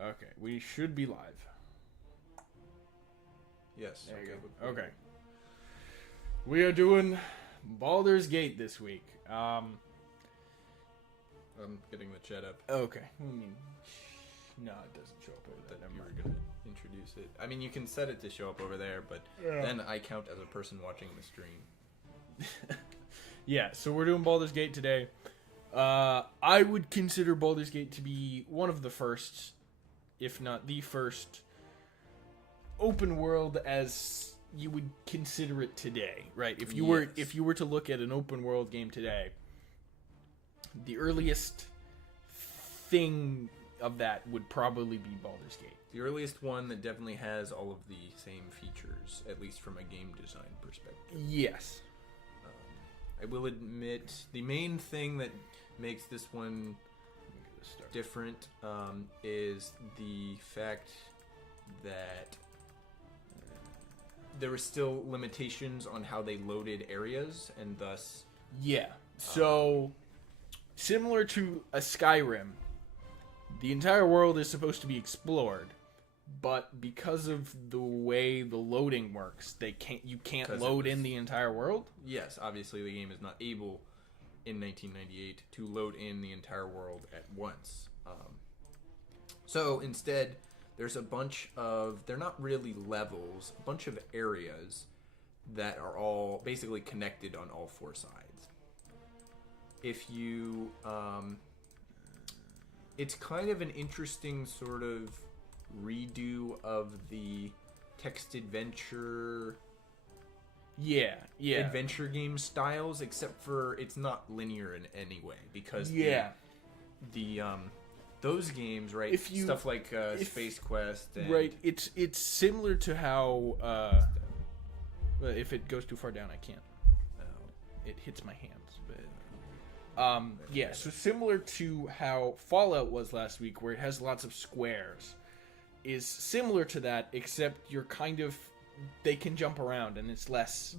Okay, we should be live. Yes. There you go. Okay. We are doing Baldur's Gate this week. I'm getting the chat up. Okay. No, it doesn't show up over there. You were going to introduce it. I mean, you can set it to show up over there, but then I count as a person watching the stream. Yeah, so we're doing Baldur's Gate today. I would consider Baldur's Gate to be one of the first, if not the first, open world as you would consider it today, right? If you were to look at an open world game today, the earliest thing of that would probably be Baldur's Gate. The earliest one that definitely has all of the same features, at least from a game design perspective. Yes. I will admit, the main thing that makes this one different is the fact that there were still limitations on how they loaded areas, and thus... Yeah. So, similar to a Skyrim, the entire world is supposed to be explored, but because of the way the loading works, you can't load in the entire world. Yes, obviously the game is not able in 1998 to load in the entire world at once. So instead, there's a bunch of, they're not really levels, a bunch of areas that are all basically connected on all four sides. If you, it's kind of an interesting sort of redo of the text adventure adventure game styles, except for it's not linear in any way, because the those games, right, stuff like Space Quest and, right, it's similar to how if it goes too far down I can't, it hits my hands, but so similar to how Fallout was last week, where it has lots of squares, is similar to that, except you're kind of, they can jump around and it's less.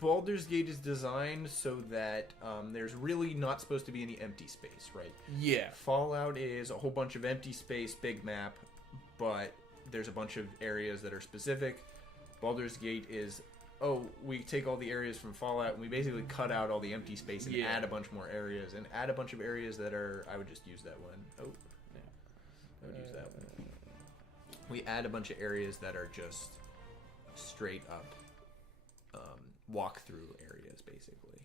Baldur's Gate is designed so that there's really not supposed to be any empty space, right? Yeah. Fallout is a whole bunch of empty space, big map, but there's a bunch of areas that are specific. Baldur's Gate is, we take all the areas from Fallout and we basically cut out all the empty space and add a bunch more areas, and add a bunch of areas that are, I would just use that one. I would use that one. We add a bunch of areas that are just straight up walk-through areas, basically.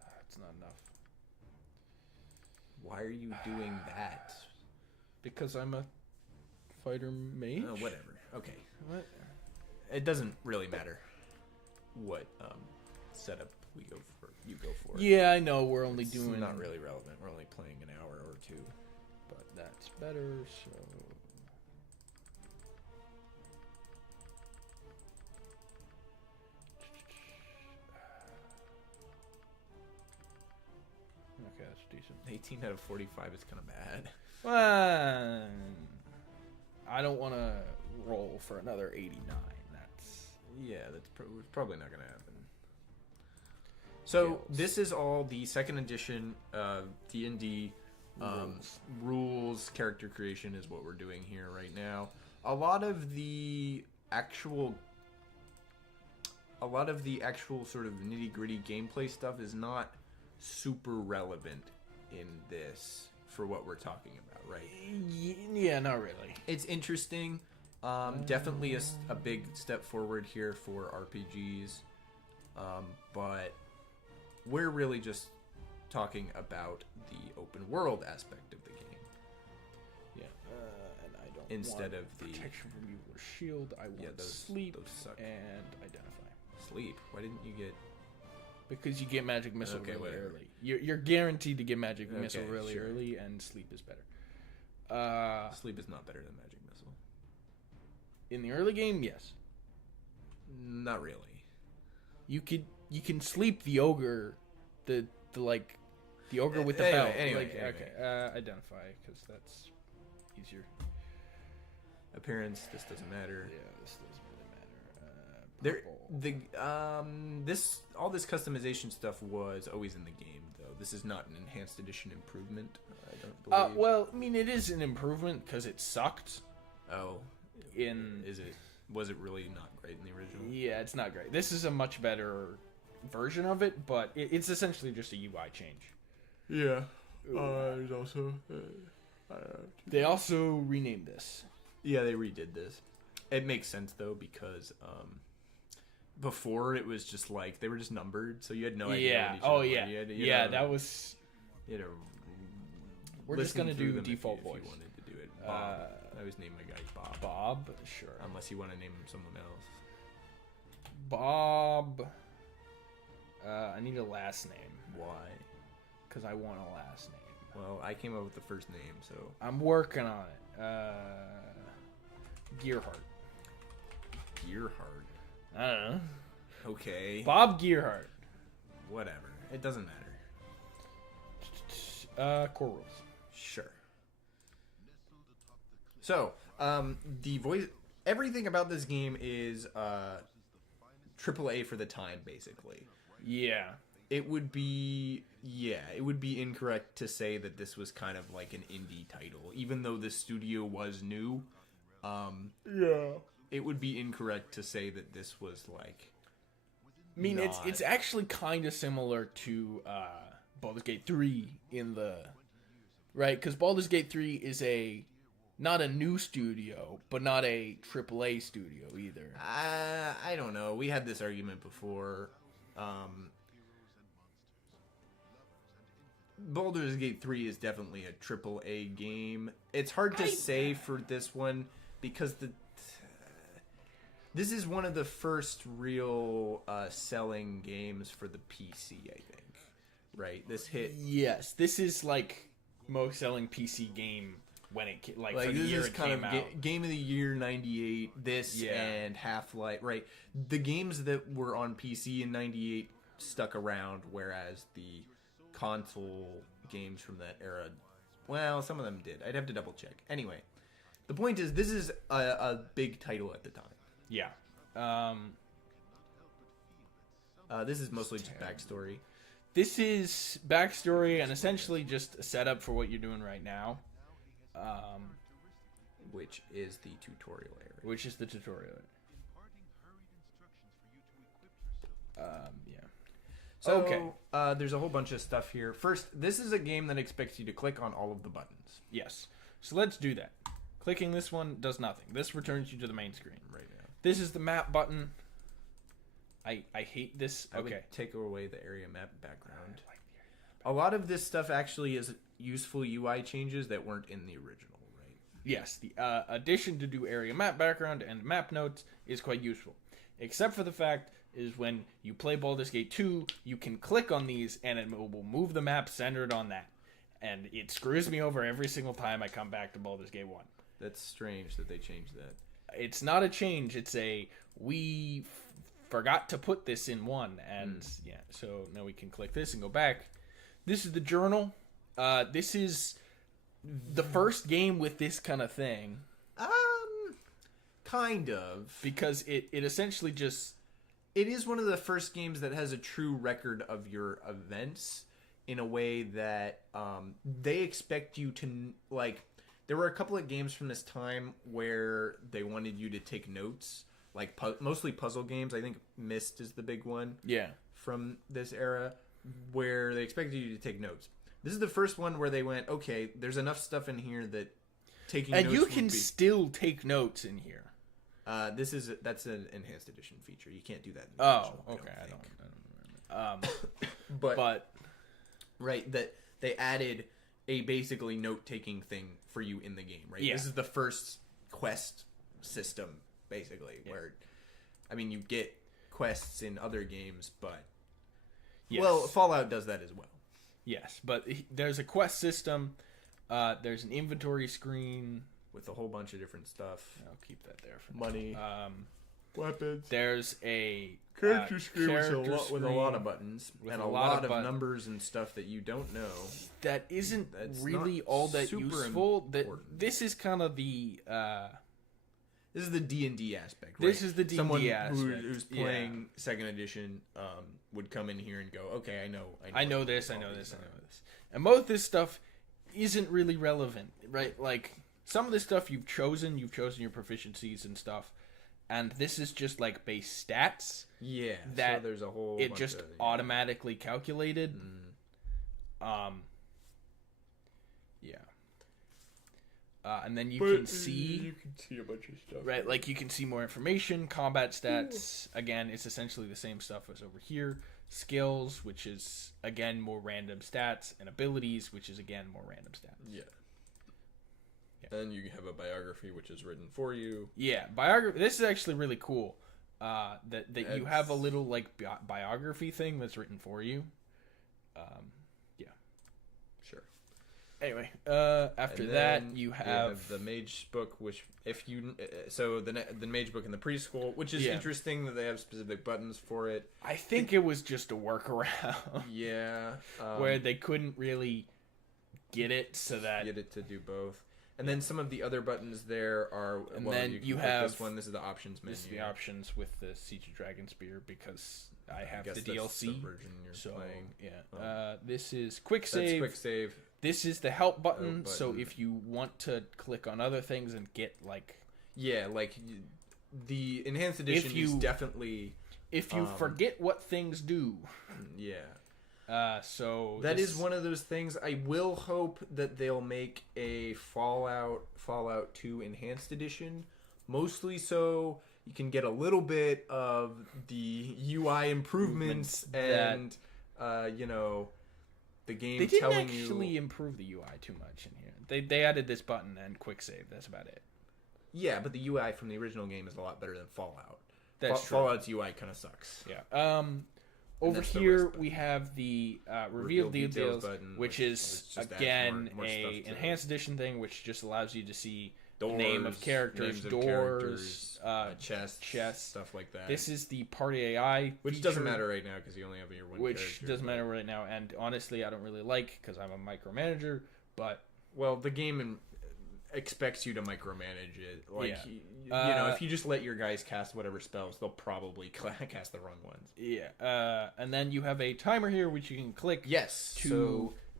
That's not enough. Why are you doing that? Because I'm a fighter mage? Oh, whatever. Okay. What? It doesn't really matter what setup you go for. Yeah, I know, we're only doing... It's not really relevant. We're only playing an hour or two. But that's better, so... Okay, that's decent. 18 out of 45 is kind of bad. Well, I don't want to roll for another 89. That's probably not going to happen. So this is all the second edition D&D rules. Character creation is what we're doing here right now. A lot of the actual sort of nitty-gritty gameplay stuff is not super relevant in this for what we're talking about, right? Yeah, not really. It's interesting. Definitely a big step forward here for RPGs. But we're really just talking about the open world aspect of the game. Yeah. And I don't instead want of the protection from you or shield. I want sleep those suck. And identify. Sleep? Why didn't you get... Because you get magic missile really early. You're guaranteed to get magic missile really early, and sleep is better. Sleep is not better than magic missile. In the early game, yes. Not really. You can sleep the ogre, the ogre with the belt. Anyway. Identify, because that's easier. Appearance, this doesn't matter. Yeah, this doesn't really matter. There, purple. all this customization stuff was always in the game, though. This is not an enhanced edition improvement. I don't believe. Well, I mean, it is an improvement because it sucked. Oh, Is it? Was it really not great in the original? Yeah, it's not great. This is a much better version of it, but it's essentially just a UI change. Yeah. There's also. They also renamed this. Yeah, they redid this. It makes sense though because before it was just like they were just numbered, so you had no idea. Yeah. What each Oh one yeah. were. Yeah, that was. You had to We're just gonna do default if voice. you wanted to do it. Bob. I always name my guy Bob. Bob, sure. Unless you want to name him someone else. Bob. I need a last name Why? because I want a last name. Well, I came up with the first name, so I'm working on it. Gearhart. Gearhart. I don't know. Okay. Bob Gearhart. Whatever. It doesn't matter. Core rules. Sure. So, the voice, everything about this game is AAA for the time, basically. Yeah. It would be incorrect to say that this was kind of like an indie title, even though the studio was new. Yeah. It would be incorrect to say that this was like. I mean, not... it's actually kind of similar to Baldur's Gate 3 in the right, because Baldur's Gate 3 is not a new studio, but not a AAA studio either. I don't know. We had this argument before. Baldur's Gate 3 is definitely a AAA game. It's hard to say for this one because this is one of the first real selling games for the PC, I think. Right? This hit. Yes, this is like most selling PC game when it like for the this year is it kind came of out. Game of the Year '98. This and Half-Life. Right? The games that were on PC in '98 stuck around, whereas the console games from that era, well, some of them did. I'd have to double check. Anyway, the point is, this is a big title at the time. Yeah. This is mostly just backstory. This is backstory and essentially just a setup for what you're doing right now. Which is the tutorial area. Which is the tutorial. Yeah. So, okay. There's a whole bunch of stuff here. First, this is a game that expects you to click on all of the buttons. Yes. So let's do that. Clicking this one does nothing. This returns you to the main screen. Right now. This is the map button. I hate this. I Okay. would take away the area map background. A lot of this stuff actually is useful UI changes that weren't in the original, right? Yes. The addition to do area map background and map notes is quite useful. Except for the fact is when you play Baldur's Gate 2, you can click on these and it will move the map centered on that. And it screws me over every single time I come back to Baldur's Gate 1. That's strange that they changed that. It's not a change. It's we forgot to put this in 1. And yeah, so now we can click this and go back. This is the journal. This is the first game with this kind of thing. Kind of. Because it essentially just... It is one of the first games that has a true record of your events in a way that they expect you to, like... There were a couple of games from this time where they wanted you to take notes, like mostly puzzle games. I think Myst is the big one. Yeah. From this era, where they expected you to take notes. This is the first one where they went, okay, there's enough stuff in here that taking notes. And you can still take notes in here. That's an enhanced edition feature. You can't do that. In the Oh, original, okay. I don't remember. But right, that they added a basically note-taking thing for you in the game, right? Yeah. This is the first quest system, basically, where, I mean, you get quests in other games, but... Yes. Well, Fallout does that as well. Yes, but there's a quest system, there's an inventory screen... With a whole bunch of different stuff. I'll keep that there for Money. now. Weapons. There's a... Character screen with a lot screen of buttons. with And a a lot lot of of numbers and stuff that you don't know. That isn't That's really not all that super useful. That important. this is kind of the This is the D&D aspect, right? This is the D&D Someone aspect. who's playing second edition would come in here and go, okay, I know this. And most of this stuff isn't really relevant, right? Like, some of this stuff you've chosen your proficiencies and stuff, and this is just, like, base stats. Yeah, that so there's a whole it bunch just of, automatically calculated. And then you can see a bunch of stuff, right? Like, you can see more information, combat stats. Again, it's essentially the same stuff as over here. Skills, which is again more random stats, and abilities, which is again more random stats. Yeah. And you have a biography, which is written for you. Yeah, biography. This is actually really cool. That you have a little like biography thing that's written for you. Yeah. Sure. Anyway, after that you have the mage book, which if you the mage book in the preschool, which is interesting that they have specific buttons for it. I think it was just a workaround. Yeah. Where they couldn't really get it to do both. And then some of the other buttons there are. And then you have this one. This is the options menu. This is the options with the Siege of Dragon Spear because I have the DLC. That's the version you're playing. Yeah. This is quick save. That's quick save. This is the help button. So if you want to click on other things and get like. Yeah, like the enhanced edition is definitely. If you forget what things do. Yeah. So that is one of those things. I will hope that they'll make a Fallout 2 Enhanced Edition, mostly so you can get a little bit of the UI improvements and the game. They didn't actually improve the UI too much in here. They added this button and quick save. That's about it. Yeah, but the UI from the original game is a lot better than Fallout. That's true. Fallout's UI kind of sucks. Yeah. Over here we have the reveal details button, which is again a enhanced edition thing, which just allows you to see doors, the name of characters, doors, chests, stuff like that. This is the party AI, which doesn't matter right now because you only have your one. Which doesn't matter right now, and honestly, I don't really like because I'm a micromanager. But the game expects you to micromanage it. Like, if you just let your guys cast whatever spells, they'll probably cast the wrong ones. Yeah. And then you have a timer here, which you can click. Yes.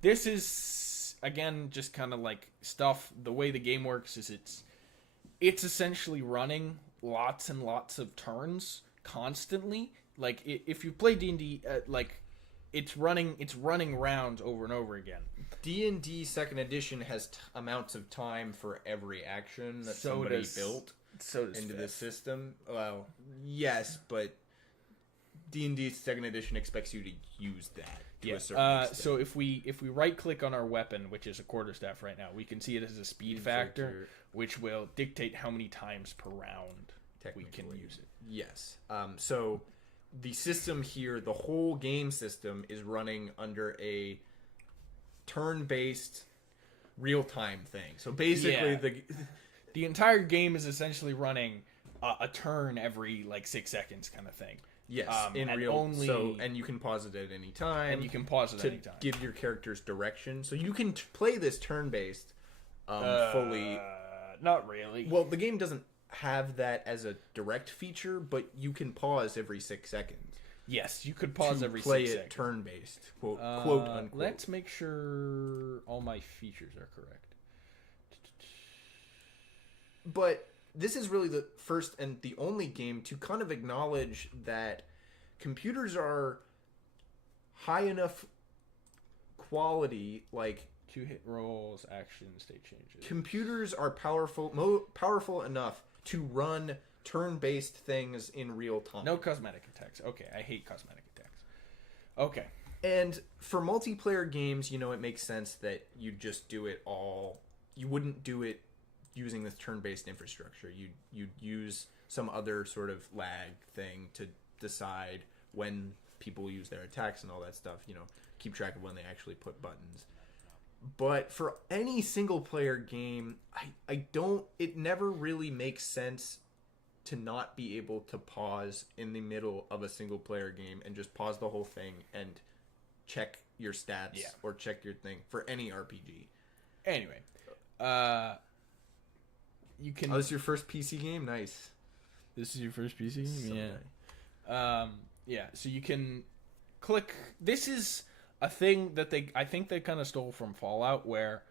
This is, again, just kind of like stuff. The way the game works is it's essentially running lots and lots of turns constantly. Like, if you play D&D, it's running rounds over and over again. D&D Second Edition has amounts of time for every action that somebody built into the system. Well, yes, but D&D Second Edition expects you to use that to a certain extent. So if we right click on our weapon, which is a quarterstaff right now, we can see it as a speed factor, which will dictate how many times per round we can use it. Yes. So the system here, the whole game system, is running under a turn-based real-time thing. So basically the entire game is essentially running a turn every 6 seconds kind of thing. Yes, and you can pause it at any time. To give your characters direction. So you can play this turn-based fully. Not really. Well, the game doesn't have that as a direct feature, but you can pause every 6 seconds. Yes, you could pause every 6 seconds. Play it turn-based, quote unquote. Let's make sure all my features are correct. But this is really the first and the only game to kind of acknowledge that computers are high enough quality, like 2-hit rolls, action, state changes. Computers are powerful enough to run turn-based things in real time. No cosmetic attacks. Okay, I hate cosmetic attacks. Okay. And for multiplayer games, it makes sense that you just do it all. You wouldn't do it using this turn-based infrastructure. You'd use some other sort of lag thing to decide when people use their attacks and all that stuff. Keep track of when they actually put buttons. But for any single-player game, it never really makes sense to not be able to pause in the middle of a single-player game and just pause the whole thing and check your stats or check your thing for any RPG. Anyway, you can. Oh, this is your first PC game? Nice. This is your first PC game? So Yeah. Yeah. So you can click. This is a thing that I think they kind of stole from Fallout, where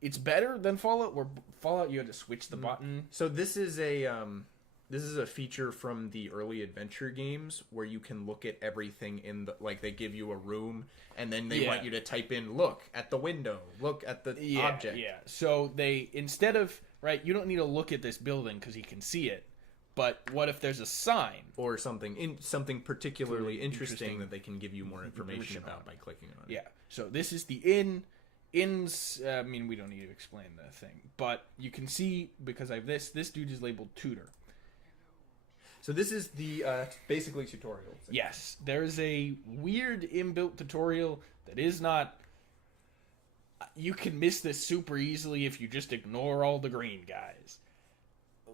it's better than Fallout. Where Fallout you had to switch the button. So this is a feature from the early adventure games where you can look at everything in the, like, they give you a room and then they want you to type in, look at the window, look at the object. Yeah. So they, instead of, right, you don't need to look at this building because you can see it. But what if there's a sign or something particularly interesting that they can give you more information about by clicking on it? Yeah. So this is the inn. Inns. I mean, we don't need to explain the thing, but you can see, because I have this. This dude is labeled tutor. So this is the basically tutorial. Yes, there's a weird inbuilt tutorial that is not. You can miss this super easily if you just ignore all the green guys.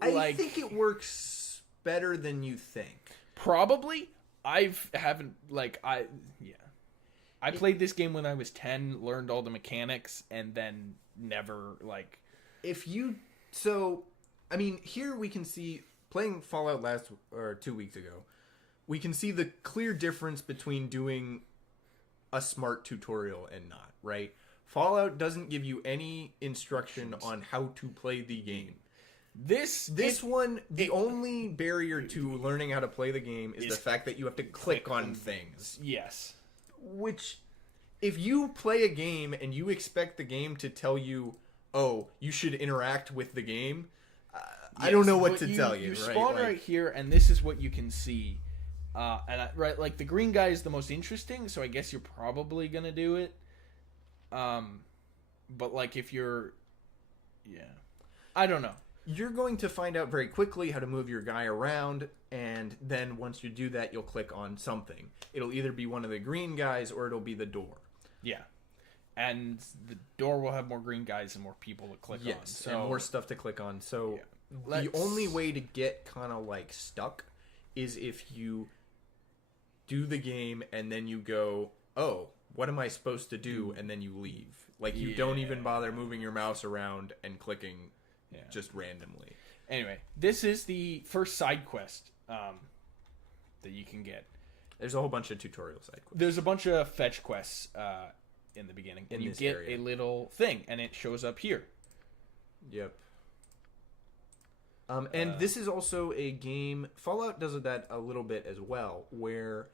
I think it works better than you think. Probably. I played this game when I was 10, learned all the mechanics, and then never, like... Here we can see, playing Fallout 2 weeks ago, we can see the clear difference between doing a smart tutorial and not, right? Fallout doesn't give you any instruction on how to play the game. The only barrier to learning how to play the game is the fact that you have to click on things. Yes. Which, if you play a game and you expect the game to tell you, oh, you should interact with the game, I don't know what to tell you. You spawn right here, and this is what you can see. The green guy is the most interesting, so I guess you're probably going to do it. But, like, if you're... Yeah. I don't know. You're going to find out very quickly how to move your guy around, and then once you do that, you'll click on something. It'll either be one of the green guys, or it'll be the door. Yeah. And the door will have more green guys and more people to click on. So, and more stuff to click on. So the only way to get kind of, like, stuck is if you do the game, and then you go, oh, what am I supposed to do? And then you leave. Like, you don't even bother moving your mouse around and clicking... Yeah. Just randomly. Anyway, this is the first side quest that you can get. There's a whole bunch of tutorial side quests. There's a bunch of fetch quests in the beginning. And you get a little thing, and it shows up here. Yep. And this is also a game... Fallout does that a little bit as well, where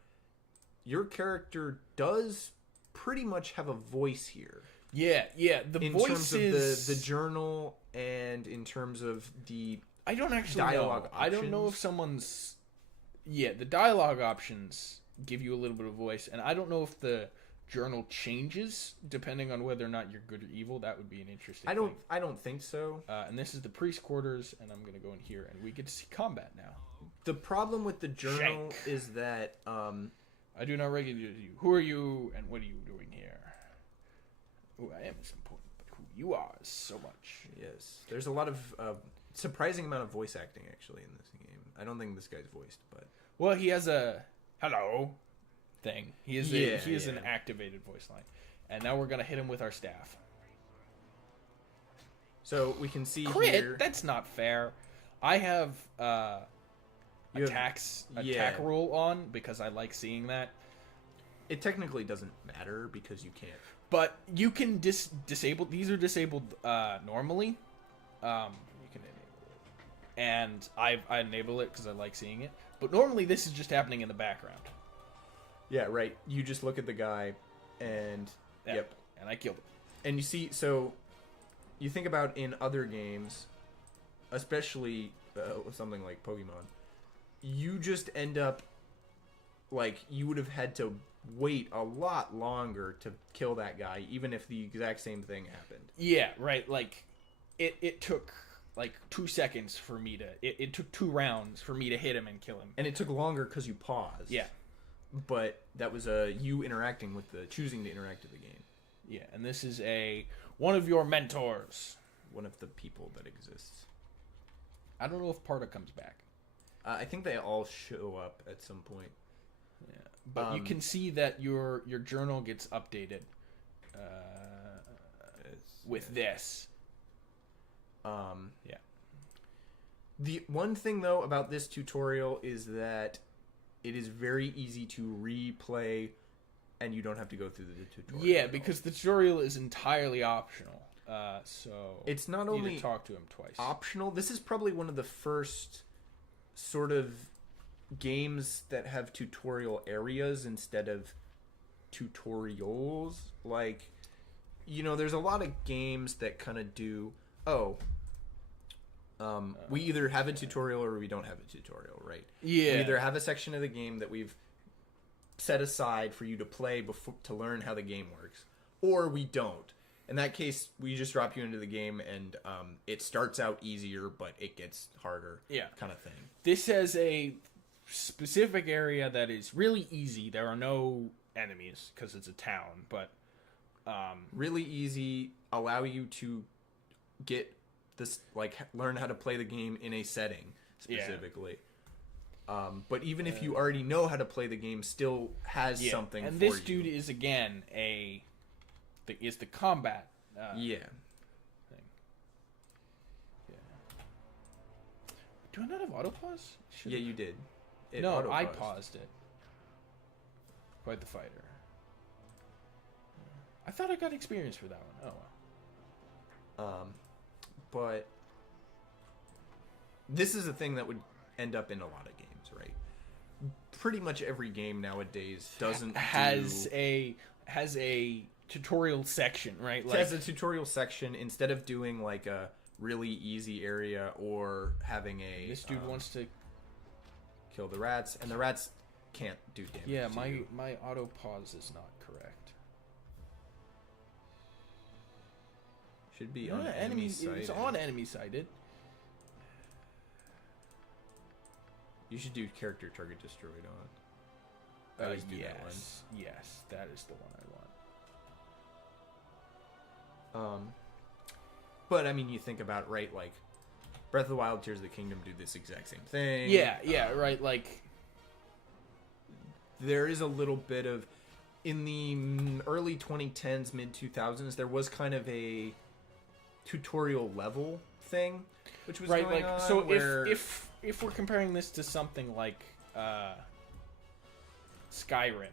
your character does pretty much have a voice here. Yeah. The voice in terms of the journal... And in terms of the I don't actually dialogue know. I don't know if someone's... Yeah, the dialogue options give you a little bit of voice, and I don't know if the journal changes depending on whether or not you're good or evil. That would be an interesting thing. I don't think so. And this is the priest quarters, and I'm going to go in here, and we get to see combat now. The problem with the journal is that... I do not regulate you. Who are you, and what are you doing here? Oh, I am important. You are so much. Yes. There's a lot of surprising amount of voice acting actually in this game. I don't think this guy's voiced, but well, he has a hello thing. He is an activated voice line. And now we're gonna hit him with our staff. So we can see Crit? here. That's not fair. I have attack rule on because I like seeing that. It technically doesn't matter because you can't. But you can disable... These are disabled normally. You can enable it. And I enable it because I like seeing it. But normally this is just happening in the background. Yeah, right. You just look at the guy and... Yep. And I killed him. And you see... So, you think about in other games, especially something like Pokemon, you just end up... Like, you would have had to... wait a lot longer to kill that guy, even if the exact same thing happened. Yeah, right. Like, it took, like, 2 seconds for me to... It took 2 rounds for me to hit him and kill him. And it took longer because you paused. Yeah. But that was you interacting with choosing to interact with the game. Yeah, and this is one of your mentors. One of the people that exists. I don't know if Parta comes back. I think they all show up at some point. Yeah. But you can see that your journal gets updated with this. Yeah. The one thing though about this tutorial is that it is very easy to replay, and you don't have to go through the tutorial. Yeah, because the tutorial is entirely optional. So it's not you need only to talk to him twice. optional. This is probably one of the first sort of games that have tutorial areas instead of tutorials. Like, there's a lot of games that kind of do. We either have a tutorial or we don't have a tutorial, right? Yeah. We either have a section of the game that we've set aside for you to play before to learn how the game works, or we don't. In that case, we just drop you into the game, and it starts out easier, but it gets harder. Yeah. Kind of thing. This has a specific area that is really easy. There are no enemies because it's a town, but really easy. Allow you to get this, like, learn how to play the game in a setting specifically. Yeah. But even if you already know how to play the game, still has something. And for this you. dude is again is the combat. Thing. Yeah. Do I not have autopause? Yeah, you did. No, I paused it. Quite the fighter. I thought I got experience for that one. Oh well. But this is a thing that would end up in a lot of games, right? Pretty much every game nowadays has a tutorial section, right? Like, it has a tutorial section instead of doing like a really easy area or having a. This dude wants to kill the rats, and the rats can't do damage. Yeah, my auto pause is not correct. Should be on enemy side. It's on enemy sided. You should do character target destroyed on. Yes, that is the one I want. But I mean, you think about it, right? Like Breath of the Wild, Tears of the Kingdom do this exact same thing. Yeah, right. Like there is a little bit of in the early 2010s, mid 2000s, there was kind of a tutorial level thing, which was right. Going Like on so, where... if we're comparing this to something like Skyrim.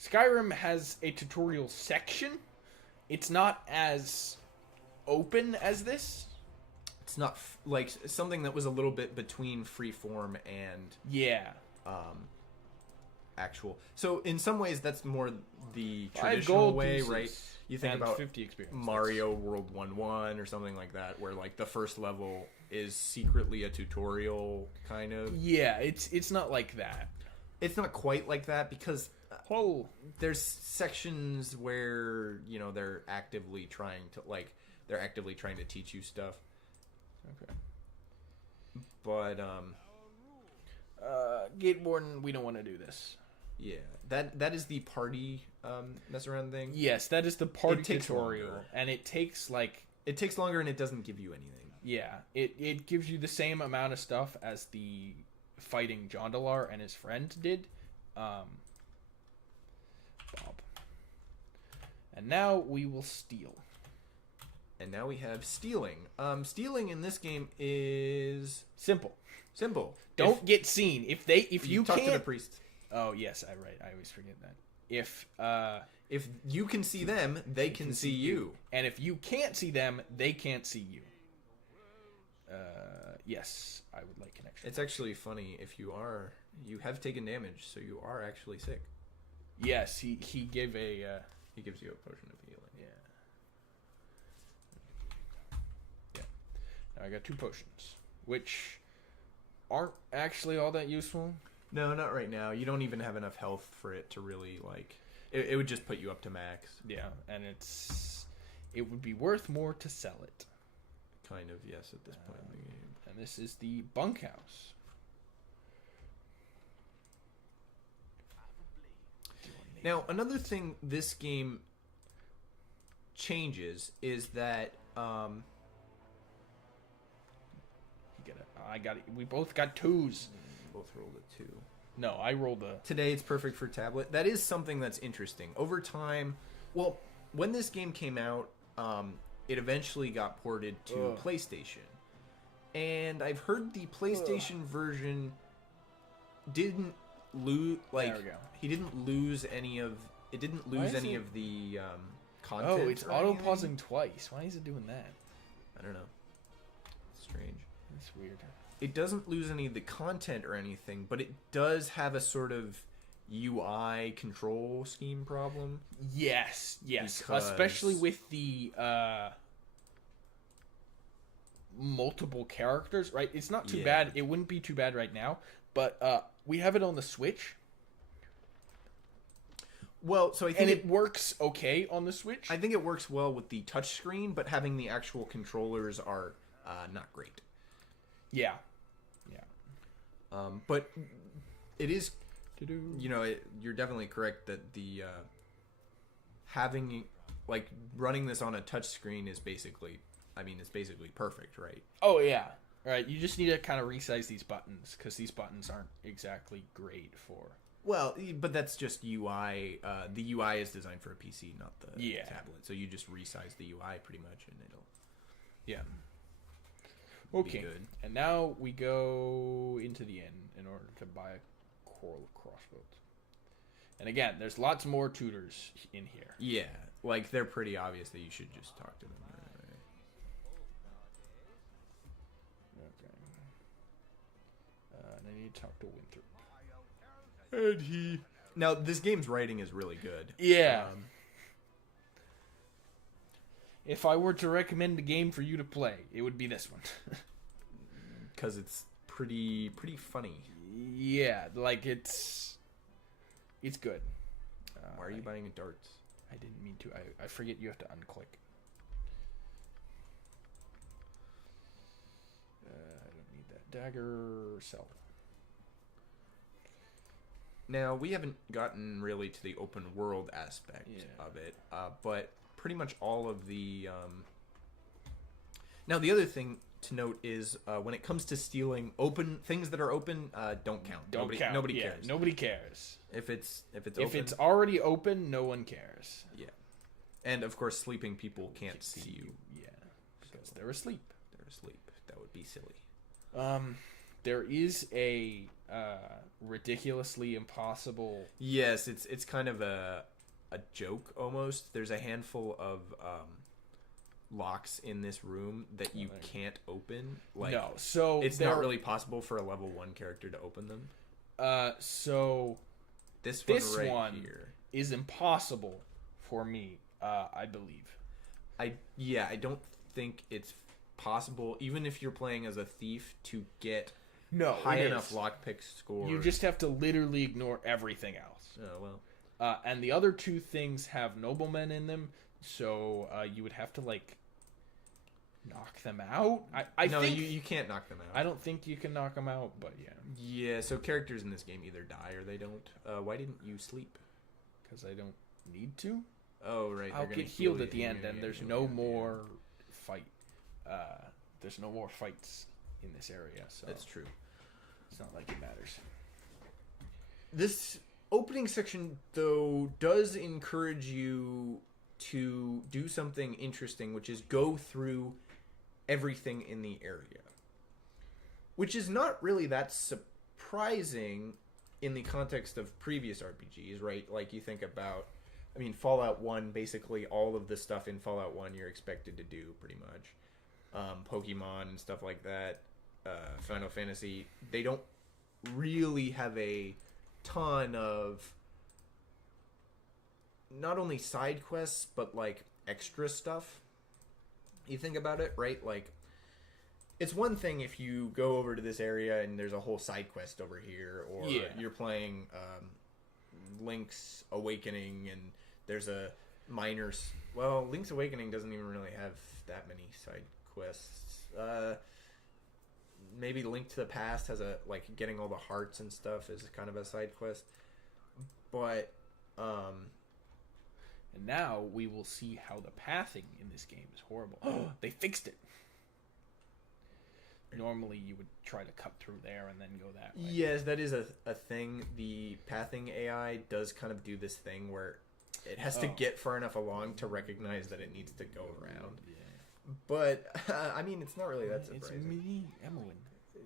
Skyrim has a tutorial section. It's not as open as this. It's not like something that was a little bit between freeform and actual. So in some ways, that's more the traditional way, right? You think about 50 experience. Mario World 1-1 or something like that, where like the first level is secretly a tutorial kind of. Yeah, it's not like that. It's not quite like that because there's sections where they're actively trying to teach you stuff. Okay. But Gate Warden, we don't want to do this. Yeah, that is the party mess around thing. Yes, that is the party tutorial, and it takes longer, and it doesn't give you anything. Yeah, it gives you the same amount of stuff as the fighting Jondalar and his friend did. Bob. And now we will steal. And now we have stealing. Stealing in this game is simple. Don't get seen. If you talk can't... to the priest. Oh yes, I always forget that. If you can see them, they can see you. And if you can't see them, they can't see you. Yes, I would like connection. It's actually funny if you have taken damage, so you are actually sick. Yes, he gave a he gives you a potion of healing. Yeah. Now I got 2 potions, which aren't actually all that useful. No, not right now. You don't even have enough health for it to really like. It would just put you up to max. Yeah, and it would be worth more to sell it. Kind of, yes, at this point in the game. And this is the bunkhouse. Now, another thing this game changes is that we both got 2s. Both rolled a 2. No, I rolled a... Today it's perfect for tablet. That is something that's interesting. Over time, well, when this game came out, it eventually got ported to Ugh. PlayStation. And I've heard the PlayStation version didn't lose, like, There we go. he didn't lose any of, it didn't lose any of the content. Oh, it's or auto anything. pausing twice. Why is it doing that? I don't know. Strange. That's weird. It doesn't lose any of the content or anything, but it does have a sort of UI control scheme problem. Yes, Because- especially with the multiple characters, right? It's not too Yeah. bad. It wouldn't be too bad right now, but we have it on the Switch, Well, so I think and it works okay on the Switch. I think it works well with the touchscreen, but having the actual controllers are not great. Yeah. But it is, you know, you're definitely correct that the having, like, running this on a touchscreen is basically, I mean, it's basically perfect, right? Oh yeah. All right. You just need to kind of resize these buttons because these buttons aren't exactly great for. Well, but that's just UI. The UI is designed for a PC, not the tablet. So you just resize the UI pretty much, and it'll Yeah. be Okay. good. And now we go into the inn in order to buy a coral crossbows. And again, there's lots more tutors in here. Yeah, like, they're pretty obvious that you should just talk to them. Right? Okay. And I need to talk to Winthrop. And he. Now, this game's writing is really good. Yeah. If I were to recommend a game for you to play, it would be this one. Because it's pretty funny. Yeah, like it's good. Why are you buying darts? I didn't mean to. I forget you have to unclick. I don't need that dagger. Sell. Now, we haven't gotten really to the open world aspect of it, but pretty much all of the... Now, the other thing to note is when it comes to stealing open things that are open, don't count. Don't count. Nobody Yeah, cares. Nobody cares. If it's If open, it's already open, no one cares. yeah. And of course, sleeping people can't see you. Yeah, because they're asleep. They're asleep. That would be silly. There is a ridiculously impossible. Yes, it's kind of a joke almost. There's a handful of locks in this room that you can't open. Like, No, so it's not really possible for a level 1 character to open them. So This this one right one here. is impossible for me. I believe. I don't think it's possible, even if you're playing as a thief, to get No, high enough lockpick score. You just have to literally ignore everything else. Oh well. And the other two things have noblemen in them, so you would have to like knock them out. I No, think you can't knock them out. I don't think you can knock them out, but yeah, Yeah, so characters in this game either die or they don't. Why didn't you sleep? because I don't need to. Oh right, I'll they're gonna get healed heal at the you, end, you're and gonna there's get no healed at the end. more fight. There's no more fights in this area, so That's true. it's not like it matters. This opening section, though, does encourage you to do something interesting, which is go through everything in the area. Which is not really that surprising in the context of previous RPGs, right? Like, you think about, I mean, Fallout 1, basically all of the stuff in Fallout 1 you're expected to do, pretty much. Pokemon and stuff like that. Final Fantasy, they don't really have a ton of not only side quests, but, like, extra stuff. You think about it, right? Like, it's one thing if you go over to this area and there's a whole side quest over here, or you're playing Link's Awakening and there's a minor... Well, Link's Awakening doesn't even really have that many side quests. Maybe Link to the Past has a, like, getting all the hearts and stuff is kind of a side quest. But, And now we will see how the pathing in this game is horrible. They fixed it. Normally you would try to cut through there and then go that way. yes, that is a thing. The pathing AI does kind of do this thing where it has to get far enough along to recognize that it needs to go around. But I mean, it's not really that It's surprising. me, Emmeline.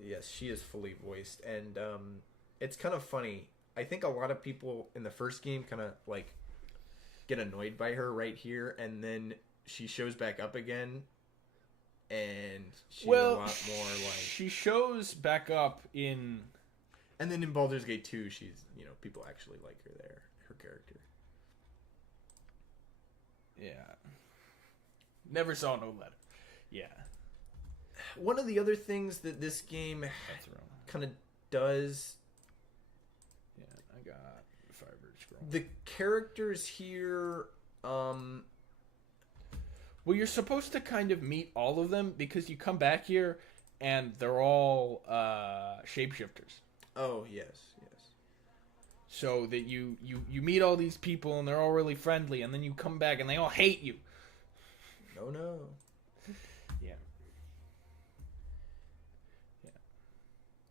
Yes, she is fully voiced, and it's kind of funny. I think a lot of people in the first game kind of like get annoyed by her right here, and then she shows back up again, and she's a lot more like. She shows back up in. And then in Baldur's Gate 2, she's people actually like her there, her character. Yeah. Never saw no letter. Yeah. One of the other things that this game kind of does. Yeah, I got Firebird Scroll. The characters here. Well, you're supposed to kind of meet all of them because you come back here and they're all shapeshifters. Oh, yes. So that you meet all these people and they're all really friendly, and then you come back and they all hate you. No. Yeah.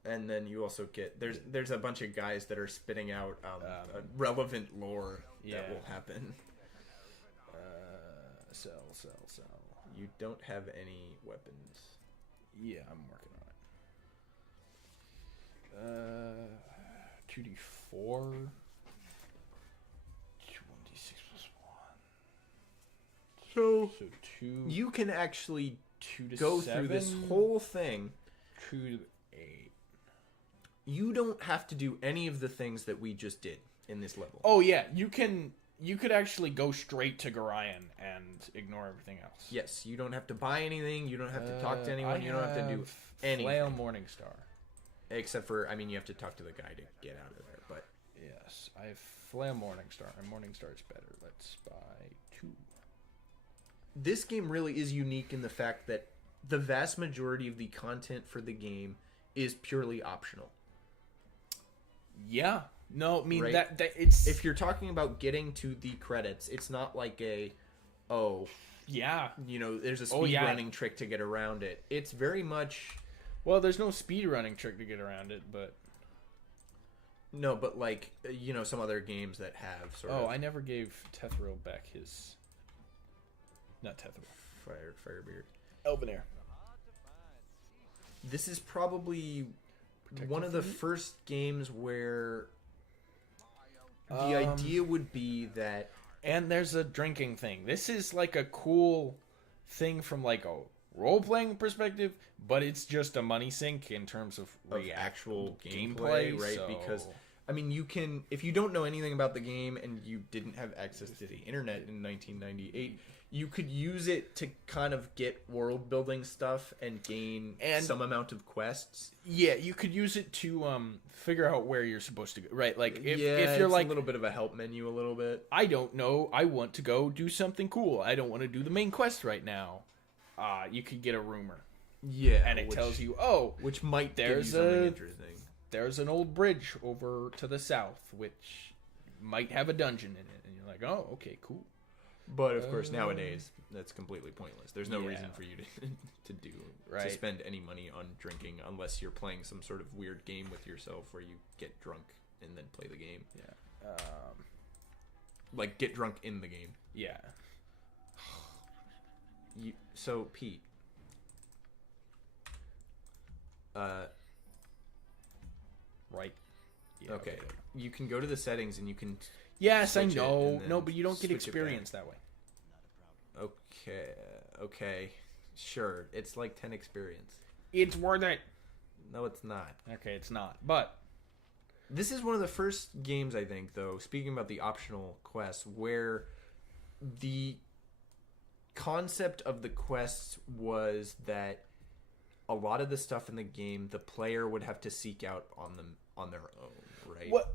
And then you also get there's a bunch of guys that are spitting out relevant lore that will happen. Sell. You don't have any weapons. Yeah, I'm working on it. 2d4. 2d6 plus 1. So 2. You can actually 2 to go 7, through this whole thing. 2 to 8. You don't have to do any of the things that we just did in this level. Oh yeah, you could actually go straight to Gorion and ignore everything else. Yes, you don't have to buy anything. You don't have to talk to anyone. You don't have to do anything. Flail Morningstar. Except for, you have to talk to the guy to get out of there. But Yes, I have Flail Morningstar, and Morningstar is better. Let's buy 2. this game really is unique in the fact that the vast majority of the content for the game is purely optional. Yeah. No, I mean Right? that it's If you're talking about getting to the credits, it's not like yeah. there's a speed running trick to get around it. It's very much Well, there's no speed running trick to get around it, but no, but like some other games that have sort of I never gave Tethril back his not Tethril. Firebeard. Elvenair. This is probably one of the first games where the idea would be that And there's a drinking thing. This is like a cool thing from like a role-playing perspective, but it's just a money sink in terms of actual gameplay, right? So... Because you can, if you don't know anything about the game and you didn't have access to the internet in 1998, you could use it to kind of get world building stuff and gain some amount of quests. Yeah, you could use it to figure out where you're supposed to go. Right, like if it's you're like a little bit of a help menu, a little bit. I don't know, I want to go do something cool. I don't want to do the main quest right now. You could get a rumor. Yeah, and it tells you, which might there's give you something interesting. There's an old bridge over to the south which might have a dungeon in it, and you're like, oh, okay, cool. But of course, nowadays that's completely pointless. There's no reason for you to spend any money on drinking unless you're playing some sort of weird game with yourself where you get drunk and then play the game. Yeah. Like get drunk in the game. Yeah. So Pete. Right. Yeah, okay. You can go to the settings and you can. Yes, I know. No, but you don't get experience that way. Okay. Sure. It's like 10 experience. It's worth it. No, it's not. Okay, it's not. But this is one of the first games, I think, though, speaking about the optional quests, where the concept of the quests was that a lot of the stuff in the game the player would have to seek out on their own, right? Well,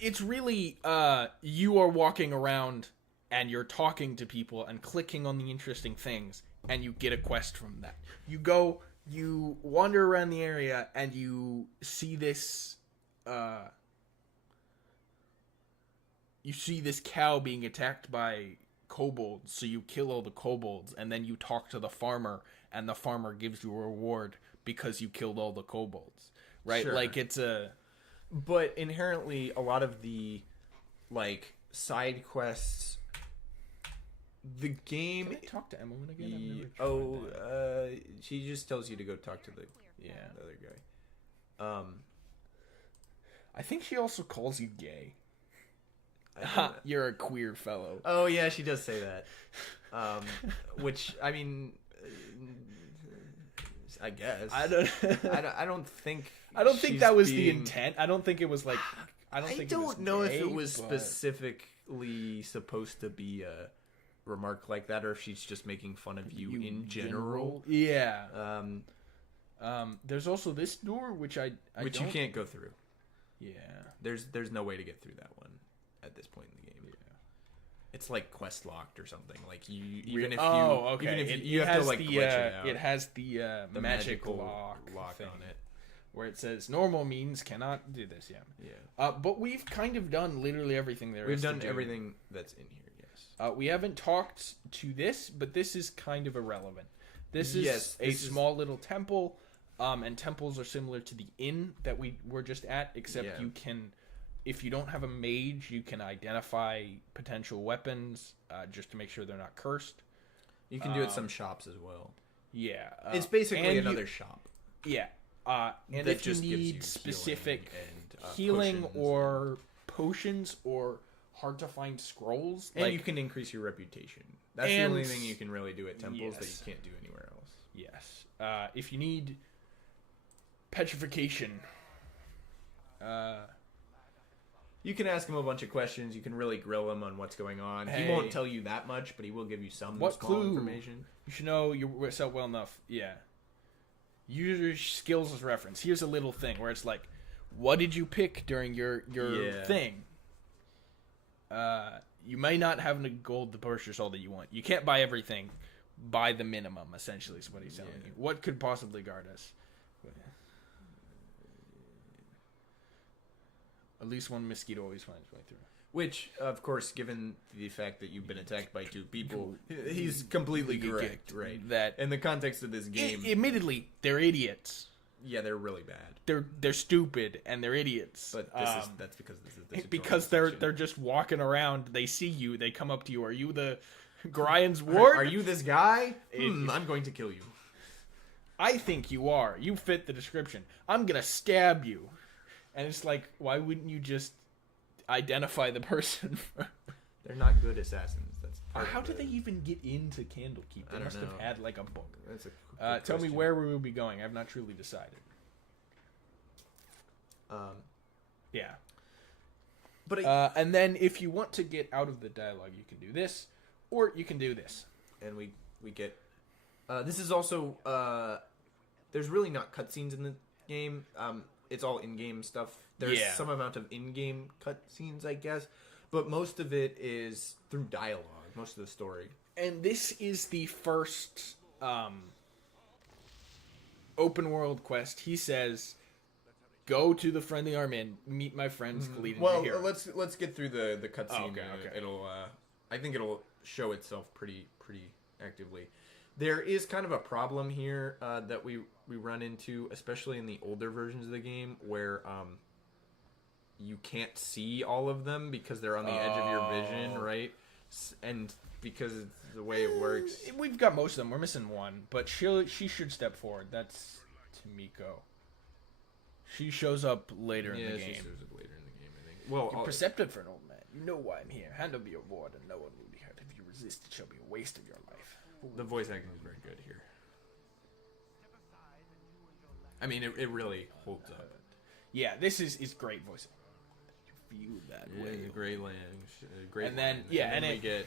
it's really you are walking around and you're talking to people and clicking on the interesting things, and you get a quest from that. You wander around the area and you see this cow being attacked by kobolds, so you kill all the kobolds, and then you talk to the farmer, and the farmer gives you a reward because you killed all the kobolds, right? Sure. Like but inherently a lot of the like side quests The game. Can I talk to Emmeline again? I've never tried that. She just tells you to go talk to the other guy. I think she also calls you gay. I You're a queer fellow. Oh yeah, she does say that. Which I mean, I guess I don't. I don't think. I don't think that was the being... intent. I don't think it was like. I don't know gay, if it was but... specifically supposed to be a remark like that, or if she's just making fun of you in general. Yeah. There's also this door, which you can't go through. Yeah. There's no way to get through that one at this point in the game. Yeah. It's like quest locked or something. Like you have to like glitch it out. It has the magical lock thing on it, where it says normal means cannot do this. Yeah. Yeah. But we've kind of done literally everything there is. We've done to do. everything that's in here. Yes. We haven't talked to this, but this is kind of irrelevant. This is a small little temple. And temples are similar to the inn that we were just at, except you can, if you don't have a mage, you can identify potential weapons just to make sure they're not cursed. You can do it at some shops as well. Yeah. It's basically another shop. Yeah. And that if just you gives need you specific healing or potions or hard to find scrolls. And you can increase your reputation. That's the only thing you can really do at temples that you can't do anywhere else. Yes. If you need... petrification. You can ask him a bunch of questions. You can really grill him on what's going on. Hey, he won't tell you that much, but he will give you some small clue? Information. You should know yourself well enough. Yeah. Use your skills as reference. Here's a little thing where it's like, what did you pick during your thing? You may not have enough gold to purchase all that you want. You can't buy everything. Buy the minimum, essentially, is what he's telling you. What could possibly guard us? At least one mosquito always finds its way through. Which, of course, given the fact that you've been attacked by two people, he's completely correct, right? That in the context of this game, admittedly, they're idiots. Yeah, they're really bad. They're stupid and they're idiots. But that's because this is the because they're just walking around. They see you. They come up to you. Are you the Gryan's ward? Are you this guy? I'm going to kill you. I think you are. You fit the description. I'm gonna stab you. And it's like, why wouldn't you just identify the person? They're not good assassins. That's how did they even get into Candlekeep? They must have had like a book. That's a tell me where we will be going. I've not truly decided. Yeah. But and then if you want to get out of the dialogue, you can do this, or you can do this. And we get. This is also. There's really not cutscenes in the game. It's all in-game stuff. There's some amount of in-game cutscenes, I guess, but most of it is through dialogue. Most of the story. And this is the first open world quest. He says, "Go to the friendly army and meet my friends Khalid and Tahir." Well, let's get through the cutscene. Okay. It'll I think it'll show itself pretty actively. There is kind of a problem here that we run into, especially in the older versions of the game, where you can't see all of them because they're on the edge of your vision, right? And because it's the way it works. We've got most of them. We're missing one, but she should step forward. That's Tamiko. She shows up later in the game. Yeah, she shows up later in the game, I think. Well, you're perceptive for an old man. You know why I'm here. Hand over your reward, and no one will be hurt. If you resist, it shall be a waste of your life. The voice acting is very good here. I mean, it really holds up. Yeah, this is great voice. You feel that way. It's a great language. Great. And then we get.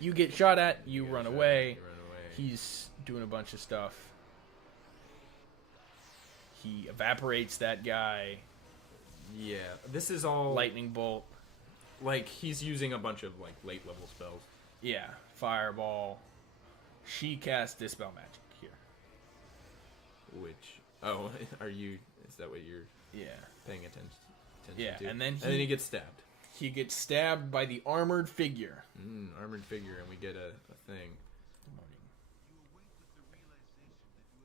You get shot at. You run away. You run away. He's doing a bunch of stuff. He evaporates that guy. Yeah, this is all lightning bolt. Like he's using a bunch of like late level spells. Yeah, fireball. She casts dispel magic here. Which are you? Is that what you're? Paying attention to? And then he gets stabbed. He gets stabbed by the armored figure. Armored figure, and we get a thing.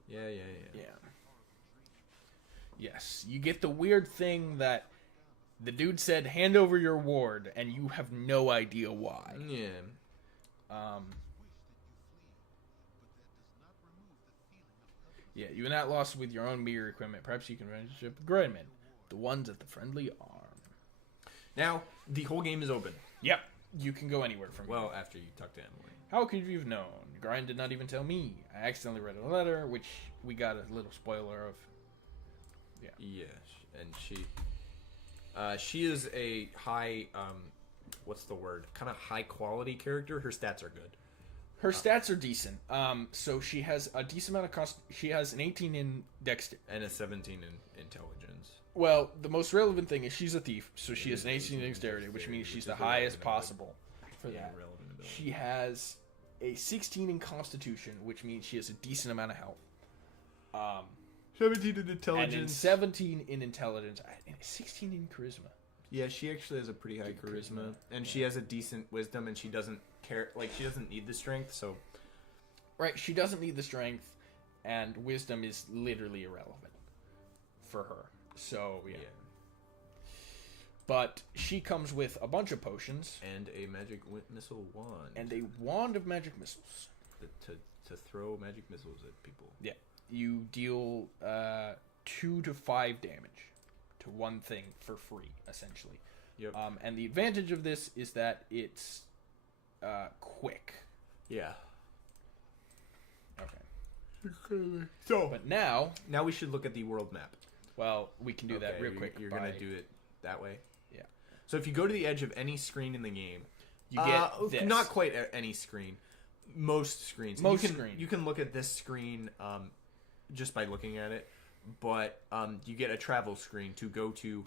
Yeah. Yes, you get the weird thing that The dude said, hand over your ward, and you have no idea why. Yeah. Yeah, you are not lost with your own mirror equipment. Perhaps you can friendship with Grindman, the ones at the friendly arm. Now, the whole game is open. Yep, you can go anywhere from here. Well, after you talk to Emily. How could you have known? Grind did not even tell me. I accidentally read a letter, which we got a little spoiler of. Yeah. Yes, and she is a high, what's the word? Kind of high quality character. Her stats are good. Her stats are decent. So she has a decent amount of she has an 18 in dexterity and a 17 in intelligence. Well, the most relevant thing is she's a thief, so she has an 18 in dexterity, which means she's the highest possible for that. She has a 16 in constitution, which means she has a decent amount of health. 17 in intelligence. And then 17 in intelligence. And 16 in charisma. Yeah, she actually has a pretty high charisma. And she has a decent wisdom, and she doesn't care. Like, she doesn't need the strength, so. Right, she doesn't need the strength, and wisdom is literally irrelevant for her. So, yeah. But she comes with a bunch of potions. And a magic missile wand. And a wand of magic missiles. To throw magic missiles at people. Yeah. You deal 2 to 5 damage to one thing for free, essentially. Yep. And the advantage of this is that it's quick. Yeah. Okay. So, but now we should look at the world map. Well, we can do that real quick. You're going to do it that way? Yeah. So if you go to the edge of any screen in the game, you get this. Not quite any screen. Most screens. You can look at this screen just by looking at it, but you get a travel screen to go to.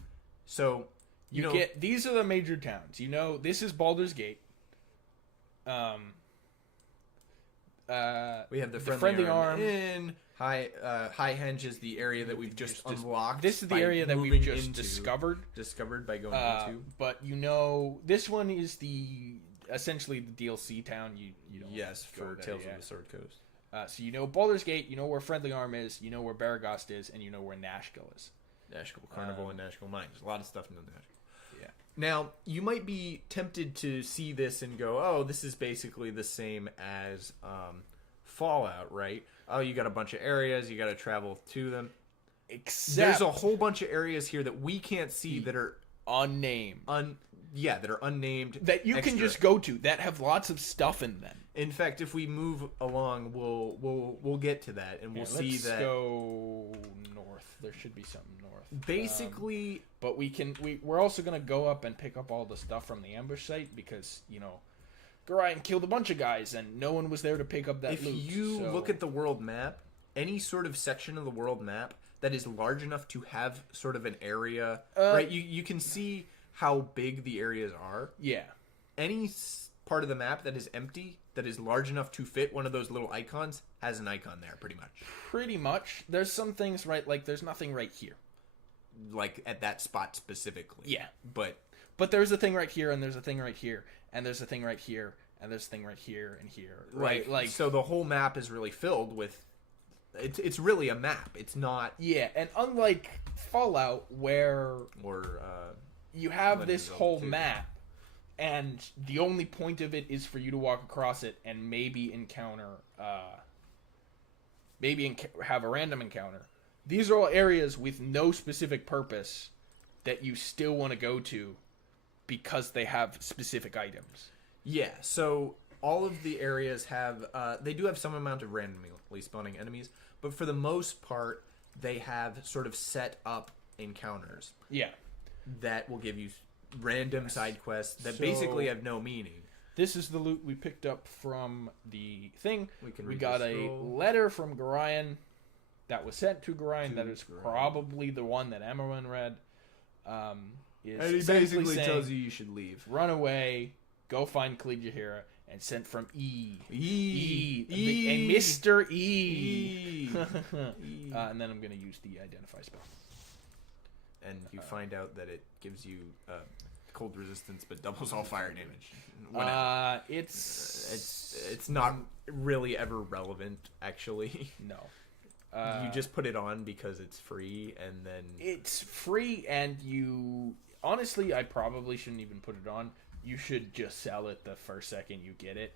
So you know, get these are the major towns. You know, this is Baldur's Gate. We have the friendly arm in High Henge is the area that we've just unlocked. This is the area that we've just discovered by going into. But you know, this one is essentially the DLC town. You don't for Tales of the Sword Coast. So you know Baldur's Gate, you know where Friendly Arm is, you know where Baragost is, and you know where Nashkel is. Nashkel Carnival and Nashkel Mines. A lot of stuff in the Nashkel. Yeah. Now, you might be tempted to see this and go, oh, this is basically the same as Fallout, right? Oh, you got a bunch of areas, you got to travel to them. Except there's a whole bunch of areas here that we can't see that are unnamed. That are unnamed. That you can just go to that have lots of stuff in them. In fact, if we move along, we'll get to that, and we'll see that. Let's go north. There should be something north. Basically, but we're also gonna go up and pick up all the stuff from the ambush site because Gorion killed a bunch of guys and no one was there to pick up that loot. If you look at the world map, any sort of section of the world map that is large enough to have sort of an area, right? You can see how big the areas are. Yeah. Any part of the map that is empty, that is large enough to fit one of those little icons, has an icon there, pretty much. Pretty much. There's some things, right, like there's nothing right here. Like at that spot specifically. Yeah. But there's a thing right here, and there's a thing right here, and there's a thing right here, and there's a thing right here and here. Right? Like so the whole map is really filled with... It's really a map. It's not... Yeah, and unlike Fallout, where... you have this whole map, and the only point of it is for you to walk across it and maybe encounter... have a random encounter. These are all areas with no specific purpose that you still want to go to because they have specific items. Yeah, so all of the areas have... they do have some amount of randomly spawning enemies, but for the most part, they have sort of set up encounters. Yeah. That will give you random side quests that basically have no meaning. This is the loot we picked up from the thing. We got a scroll. letter from Gorion that was sent to Gorion. That is probably the one that Emmerman read. And he basically tells you should leave. Run away, go find Klijahira, and sent from E. E. And Mr. E. And then I'm going to use the identify spell. And you find out that it gives you cold resistance, but doubles all fire damage. It's not really ever relevant, actually. No. You just put it on because it's free, and then it's free, and you honestly, I probably shouldn't even put it on. You should just sell it the first second you get it.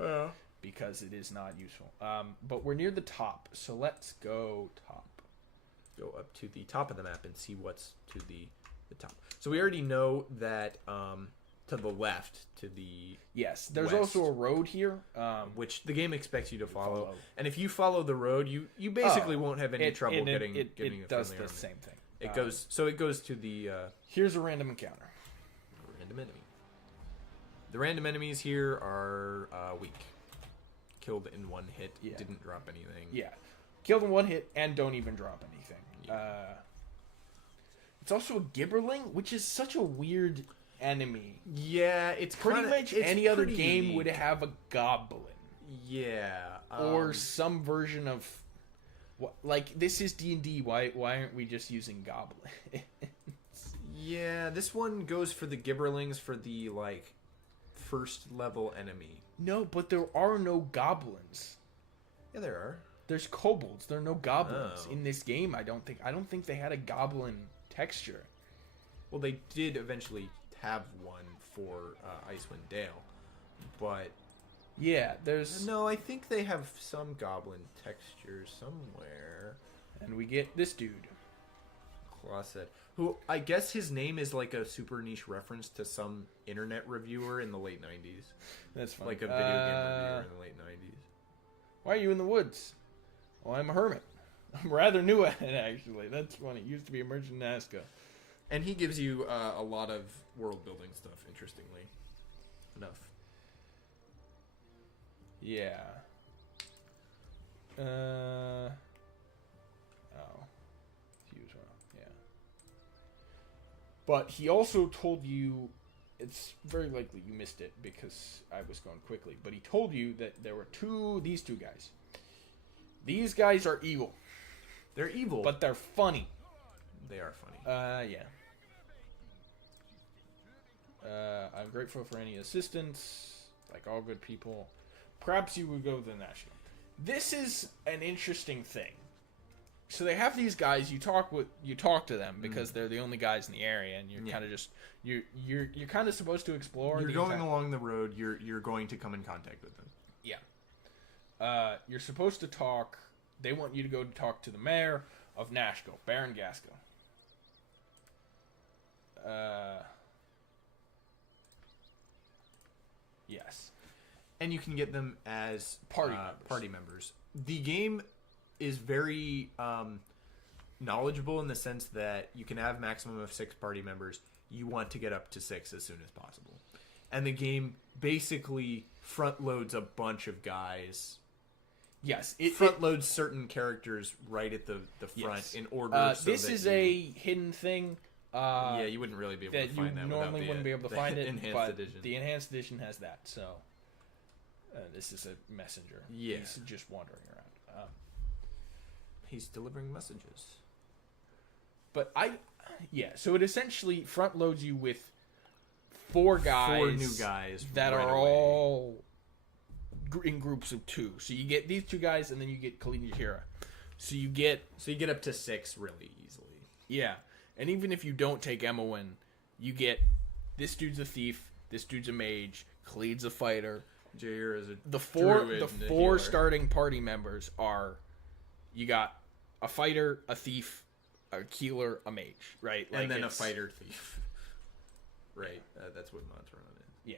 Because it is not useful. But we're near the top, so let's go top. Go up to the top of the map and see what's to the top. So we already know that to the left, to the yes, there's west, also a road here, which the game expects you to follow. And if you follow the road, you basically won't have any trouble getting it does the army. same thing. It goes to the here's a random encounter. Random enemy. The random enemies here are weak. Killed in one hit. Yeah. Didn't drop anything. Yeah, killed in one hit and don't even drop anything. Yeah. It's also a gibberling, which is such a weird enemy. Yeah, it's Pretty much any other game unique. would have a goblin. Yeah, Or some version of, like, this is D&D. Why aren't we just using goblins? Yeah, this one goes for the gibberlings for the like first level enemy. No, but there are no goblins. Yeah, there are. There's kobolds. There are no goblins Oh. in this game. I don't think they had a goblin texture. Well, they did eventually have one for Icewind Dale, but Yeah, there's no, I think they have some goblin texture somewhere. and we get this dude. Closet, who I guess his name is like a super niche reference to some internet reviewer in the late 90s. That's funny. Like a video game reviewer in the late 90s. Why are you in the woods? Well, I'm a hermit. I'm rather new at it, actually. That's funny. Used to be a merchant in Nazca. And he gives you a lot of world building stuff, interestingly enough. Yeah. Oh. Huge one. Yeah. But he also told you, it's very likely you missed it because I was going quickly, but he told you that there were these two guys. These guys are evil. They're evil, But they're funny. they are funny. Yeah. I'm grateful for any assistance, like all good people. Perhaps you would go to the National. This is an interesting thing. So they have these guys. You talk to them because they're the only guys in the area, and you're kind of just you're kind of supposed to explore. You're going along the road. You're going to come in contact with them. Yeah. You're supposed to talk. They want you to go talk to the mayor of Nashville, Baron Gasco. Yes. And you can get them as Party members. members. The game is very knowledgeable in the sense that you can have maximum of 6 party members. You want to get up to 6 as soon as possible. And the game basically front loads a bunch of guys. Yes, Front loads certain characters right at the front Yes. in order. So this that is you, a hidden thing. yeah, you wouldn't really be able that to find you that normally without wouldn't be able to find it. enhanced But edition. the enhanced edition has that. So this is a messenger. Yeah. He's just wandering around. He's delivering messages. But so it essentially front loads you with 4 guys, 4 new guys that right are away. all in groups of 2. So you get these 2 guys, and then you get Khalid and Jahira. So you get up to 6 really easily. Yeah, and even if you don't take Emowyn, you get this dude's a thief, this dude's a mage, Khalid's a fighter. Jair is a The four druid and a four healer. starting party members are, you got a fighter, a thief, a healer, a mage, right? and then a it's- fighter thief. Right, that's what Montron is. Yeah.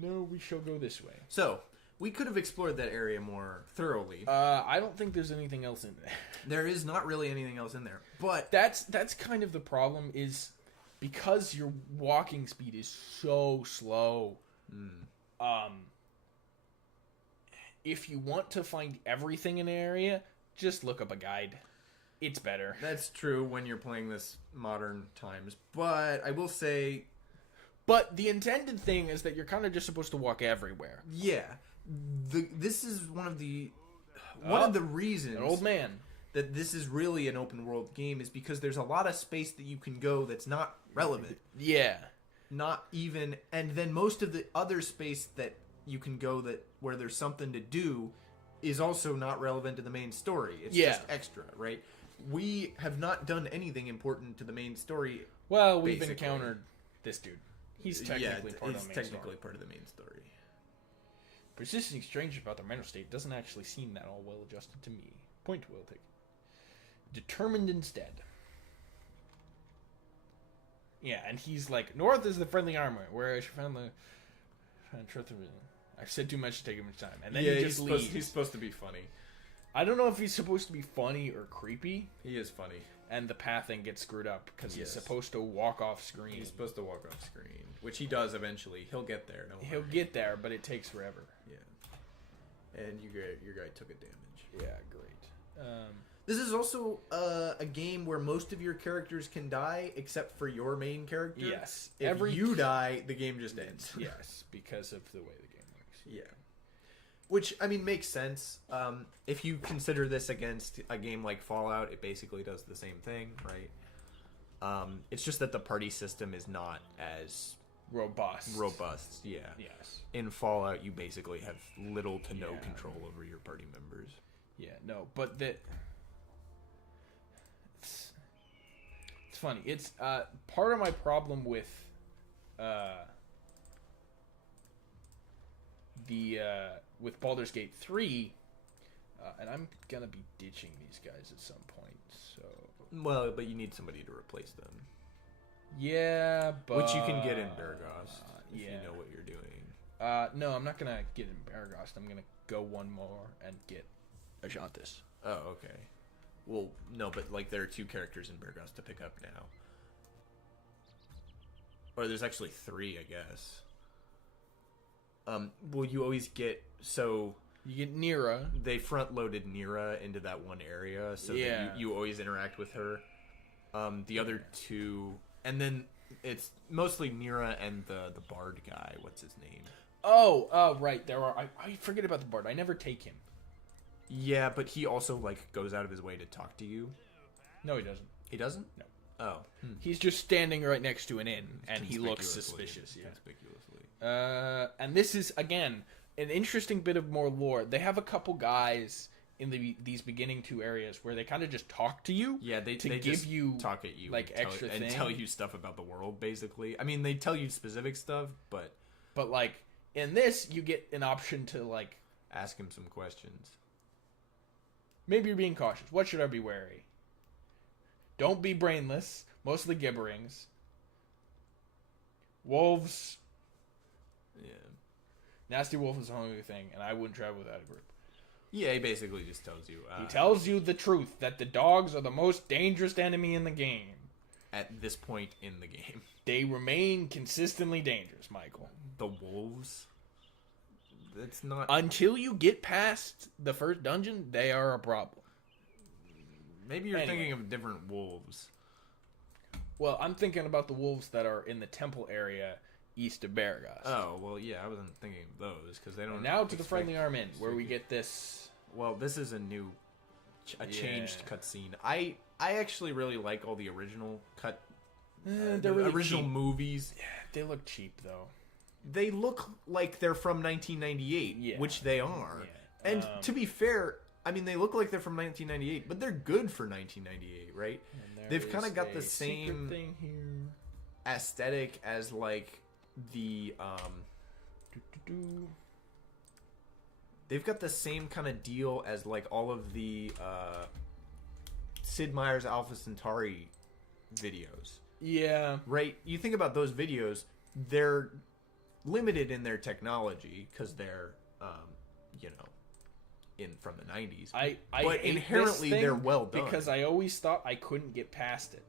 No, we shall go this way. So we could have explored that area more thoroughly. I don't think there's anything else in there. There is not really anything else in there, but That's kind of the problem is because your walking speed is so slow. If you want to find everything in an area, just look up a guide. It's better. that's true when you're playing this modern times. But I will say, But the intended thing is that you're kind of just supposed to walk everywhere. yeah, this is one of the reasons An old man. that this is really an open world game is because there's a lot of space that you can go that's not relevant. Yeah. Not even, and then most of the other space that you can go that where there's something to do is also not relevant to the main story. It's Yeah. just extra, right? we have not done anything important to the main story. Well, we've basically. encountered this dude. He's technically part of the main technically story. part of the main story. Persisting strange about their mental state doesn't actually seem that all well adjusted to me. Point well taken. Determined instead. Yeah, and he's like, north is the friendly armor, where I should find the truth of it. I've said too much to take him much time. And then he just leaves. He's supposed to be funny. I don't know if he's supposed to be funny or creepy. He is funny. And the pathing gets screwed up because he's Yes. supposed to walk off screen. He's supposed to walk off screen, which he does eventually. He'll get there. He'll get there, but it takes forever. Yeah. And your guy took a damage. Yeah, great. This is also a game where most of your characters can die, except for your main character. Yes. If you die, the game just ends. Yes, because of the way the game works. Yeah. Which, I mean, makes sense. If you consider this against a game like Fallout, it basically does the same thing, right? It's just that the party system is not as robust, yeah. Yes. In Fallout, you basically have little to no control over your party members. Yeah, no, but it's funny. It's part of my problem with with Baldur's Gate 3, and I'm gonna be ditching these guys at some point. So Well, but you need somebody to replace them. Yeah, but which you can get in Beargost if yeah. you know what you're doing. No, I'm not gonna get in Beargost. I'm gonna go one more and get Ajantis. Oh, okay. Well, no, but like there are 2 characters in Beargost to pick up now. Or there's actually 3, I guess. Well, you always get you get Nira. They front loaded Nira into that one area, so that you always interact with her. The other 2, and then it's mostly Nira and the Bard guy. What's his name? Oh, right. There are. I forget about the Bard. I never take him. Yeah, but he also like goes out of his way to talk to you. No, he doesn't. He doesn't? No. Oh. He's just standing right next to an inn, and he looks suspicious. Yeah. Conspicuously. And this is again an interesting bit of more lore. They have a couple guys in these beginning 2 areas where they kind of just talk to you. Yeah, they give just you talk at you like and extra and thing. tell you stuff about the world. Basically, I mean, they tell you specific stuff, but like in this, you get an option to like ask him some questions. Maybe you're being cautious. What should I be wary? Don't be brainless. Mostly gibberings. Wolves. Yeah. Nasty wolf is the only thing, and I wouldn't travel without a group. Yeah, he basically just tells you. He tells you the truth, that the dogs are the most dangerous enemy in the game. At this point in the game. They remain consistently dangerous, Michael. The wolves? That's not... Until you get past the first dungeon, they are a problem. Maybe you're thinking of different wolves. Well, I'm thinking about the wolves that are in the temple area east of Beargost. Oh, well, yeah, I wasn't thinking of those, because they don't... And now to the Friendly Arm Inn, where we get this... Well, this is a new... changed cutscene. I actually really like all the original they're really original cheap. Movies. Yeah, they look cheap, though. They look like they're from 1998, which they are. Yeah. And to be fair, I mean, they look like they're from 1998, but they're good for 1998, right? They've kind of got the same thing here. Aesthetic as like the they've got the same kind of deal as like all of the Sid Meier's Alpha Centauri videos. Yeah. Right? You think about those videos, they're limited in their technology because they're from the 90s. But inherently they're well done. Because I always thought I couldn't get past it.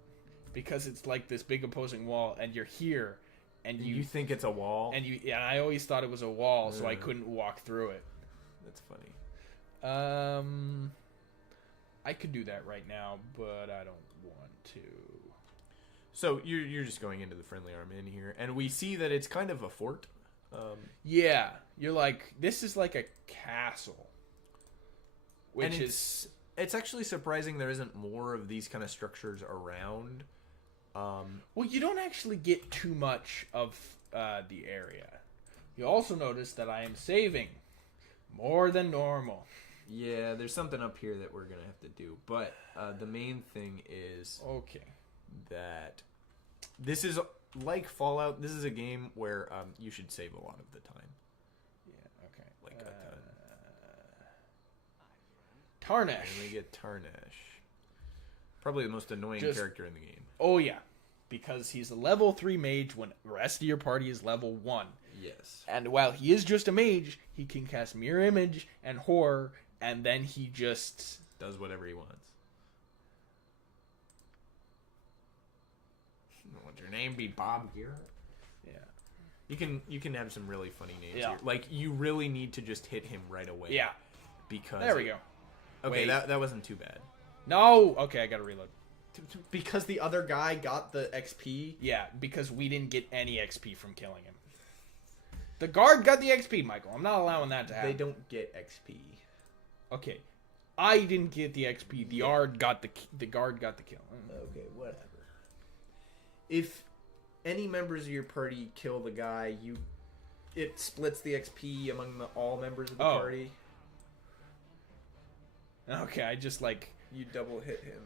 Because it's like this big opposing wall and you're here and you think it's a wall? And I always thought it was a wall, so I couldn't walk through it. That's funny. I could do that right now, but I don't want to. So you're just going into the Friendly Arm Inn here, and we see that it's kind of a fort. Yeah, you're like, this is like a castle. Which it's actually surprising there isn't more of these kind of structures around. Well, you don't actually get too much of the area. You also notice that I am saving more than normal. Yeah, there's something up here that we're gonna have to do, but the main thing is Okay. that this is like Fallout. This is a game where you should save a lot of the time. Yeah. Okay. Like a ton. Tarnish. And we get Tarnish. Probably the most annoying character in the game. Oh yeah, because he's a level 3 mage when the rest of your party is level 1. Yes. And while he is just a mage, he can cast Mirror Image and Horror, and then he just does whatever he wants. Would your name be Bob Garrett? Yeah. You can have some really funny names Yeah. here. Like, you really need to just hit him right away. Yeah. Because There we go. Okay, Wait. that wasn't too bad. No. Okay, I gotta reload. Because the other guy got the XP. Yeah, because we didn't get any XP from killing him. The guard got the XP, Michael. I'm not allowing that to happen. They don't get XP. Okay, I didn't get the XP. The guard got the guard got the kill. Okay, whatever. If any members of your party kill the guy, it splits the XP among all members of the party. Okay, I just you double hit him.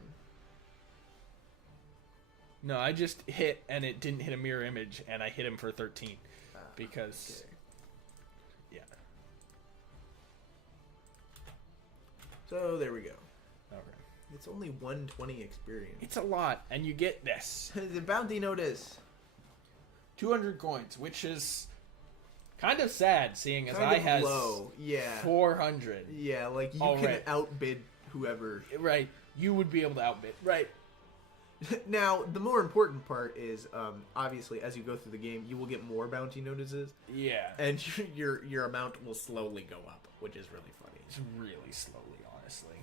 No, I just hit and it didn't hit a mirror image, and I hit him for 13 because yeah. So there we go. Okay. It's only 120 experience. It's a lot, and you get this. The bounty notice. 200 coins, which is kind of sad, seeing as Kind I of has low. Yeah. 400. Yeah, like you Already. can outbid whoever. Right, you would be able to outbid. Right. Now, the more important part is, obviously, as you go through the game, you will get more bounty notices, Yeah. and your amount will slowly go up, which is really funny. It's really slowly, honestly.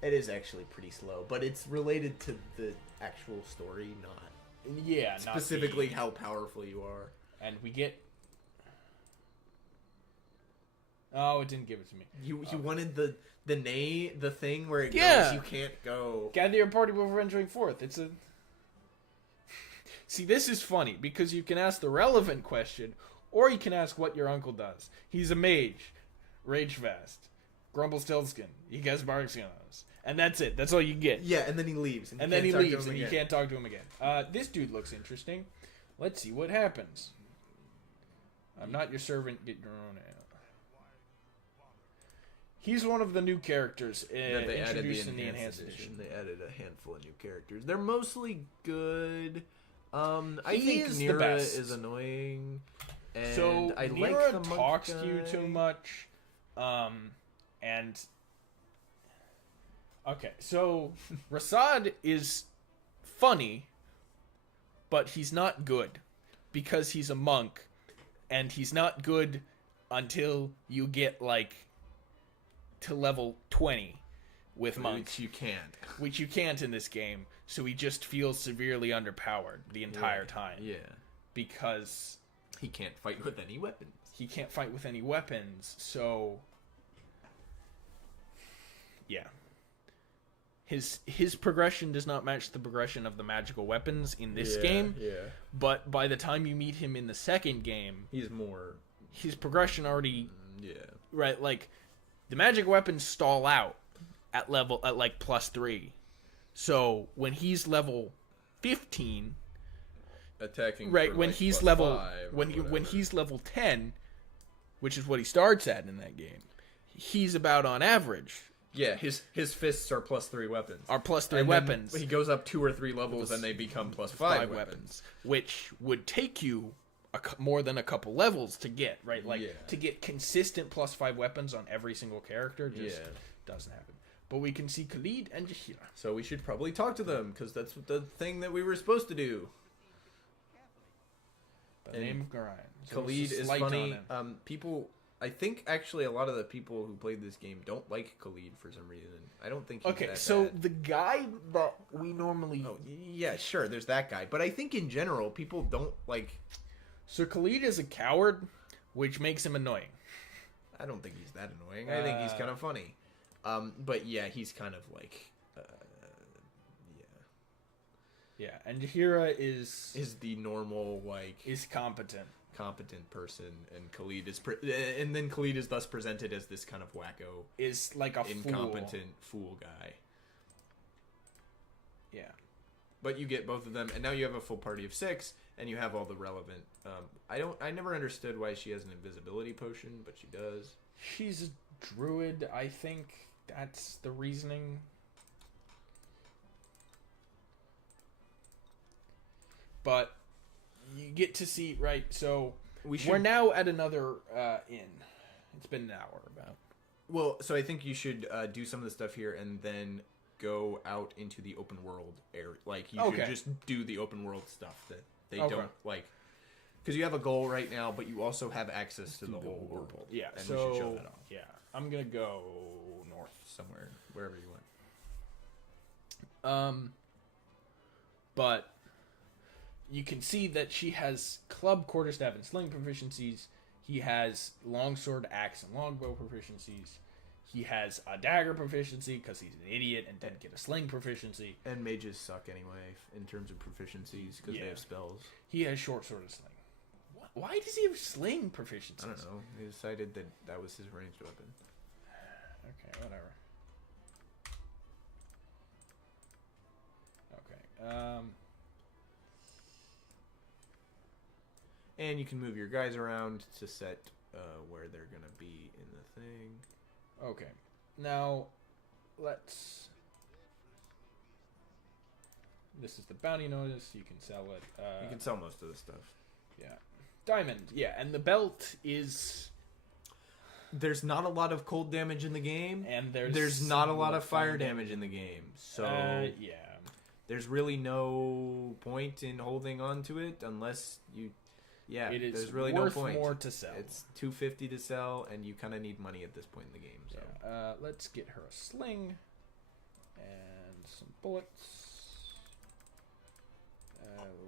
It is actually pretty slow, but it's related to the actual story, not Yeah, not specifically the- how powerful you are. And we get. Oh, it didn't give it to me. You wanted the thing where it Yeah. goes, you can't go. Gather your party before venturing forth. It's a. See, this is funny because you can ask the relevant question, or you can ask what your uncle does. He's a mage, rage fast, Grumblestiltskin. He gets Barkskinos, and that's it. That's all you get. Yeah, and then he leaves. And then he leaves, and you can't talk to him again. This dude looks interesting. Let's see what happens. I'm not your servant. Get your own. He's one of the new characters that they added introduced in the enhanced edition. They added a handful of new characters. They're mostly good. I He think is the Nira best. is annoying. And So I Mira like the monk talks guy. to you too much, and okay, so Rasad is funny, but he's not good because he's a monk, and he's not good until you get to level 20 with monks, which you can't in this game. So he just feels severely underpowered the entire time. Yeah, because he can't fight with any weapons. He can't fight with any weapons, so yeah. His progression does not match the progression of the magical weapons in this game. Yeah. But by the time you meet him in the second game, his progression already right, the magic weapons stall out at +3. So when he's level 15, attacking right, for when he's level 5 when he's level 10, which is what he starts at in that game, he's about on average. Yeah, his fists are +3 weapons. Are +3 and weapons. He goes up 2 or 3 levels and they become +5 weapons. Which would take you more than a couple levels to get, right? To get consistent +5 weapons on every single character just doesn't happen. But we can see Khalid and Jahira. So we should probably talk to them, because that's the thing that we were supposed to do. By the name of Garayan. So Khalid is funny. People, I think actually a lot of the people who played this game don't like Khalid for some reason. I don't think he's that bad. The guy that we normally... Oh, yeah, sure, there's that guy. But I think in general, people don't like... So Khalid is a coward, which makes him annoying. I don't think he's that annoying. I think he's kind of funny. But yeah, he's kind of yeah, and Jahira is the normal is competent. competent person, and Khalid is and then Khalid is thus presented as this kind of wacko, is like a incompetent fool guy. Yeah. But you get both of them, and now you have a full party of 6, and you have all the relevant. I never understood why she has an invisibility potion, but she does. She's a druid. I think that's the reasoning. But you get to see, right? So we're now at another inn. It's been an hour about. Well, so I think you should do some of the stuff here, and then go out into the open world area. Like, you should just do the open world stuff that they don't like. Because you have a goal right now, but you also have access to the whole world. Yeah, and so, we should show that off. Yeah, I'm going to go north. Somewhere, wherever you want. But you can see that she has club, quarterstaff, and sling proficiencies. He has longsword, axe, and longbow proficiencies. He has a dagger proficiency because he's an idiot and didn't get a sling proficiency. And mages suck anyway in terms of proficiencies because they have spells. He has short sword and sling. Why does he have sling proficiencies? I don't know. He decided that was his ranged weapon. Okay, whatever. Okay. And you can move your guys around to set where they're going to be in the thing. Okay. Now, let's... This is the bounty notice. You can sell it. You can sell most of the stuff. Yeah. Diamond. Yeah, and the belt is... There's not a lot of cold damage in the game. And there's not a lot of fire damage in the game. So, yeah. There's really no point in holding on to it unless you... Yeah, it is there's really worth no point. More to sell. It's $250 to sell, and you kind of need money at this point in the game. So yeah. Let's get her a sling and some bullets.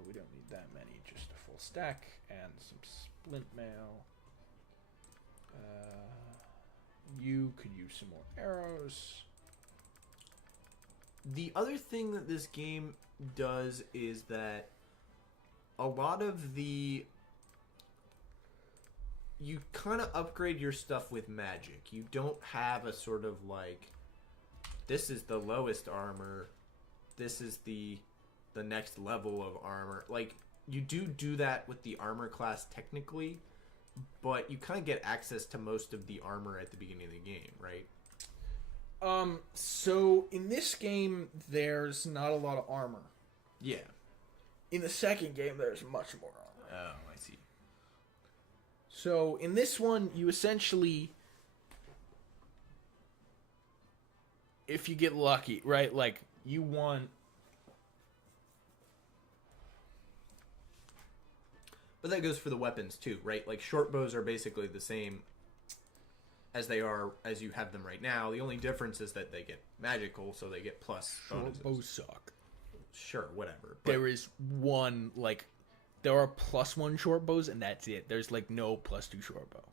We don't need that many, just a full stack and some splint mail. You could use some more arrows. The other thing that this game does is that a lot of the... You kind of upgrade your stuff with magic. You don't have a sort of like, this is the lowest armor, this is the next level of armor. Like, you do that with the armor class technically, but you kind of get access to most of the armor at the beginning of the game, right? So in this game, there's not a lot of armor. Yeah. In the second game, there's much more armor. Oh, I see. So in this one, you essentially, if you get lucky, right? Like, you want... But that goes for the weapons too, right? Like, short bows are basically the same as they are as you have them right now. The only difference is that they get magical, so they get plus bonuses. Short bows suck. Sure, whatever. But there is one, like, there are +1 short bows, and that's it. There's, like, no +2 short bow.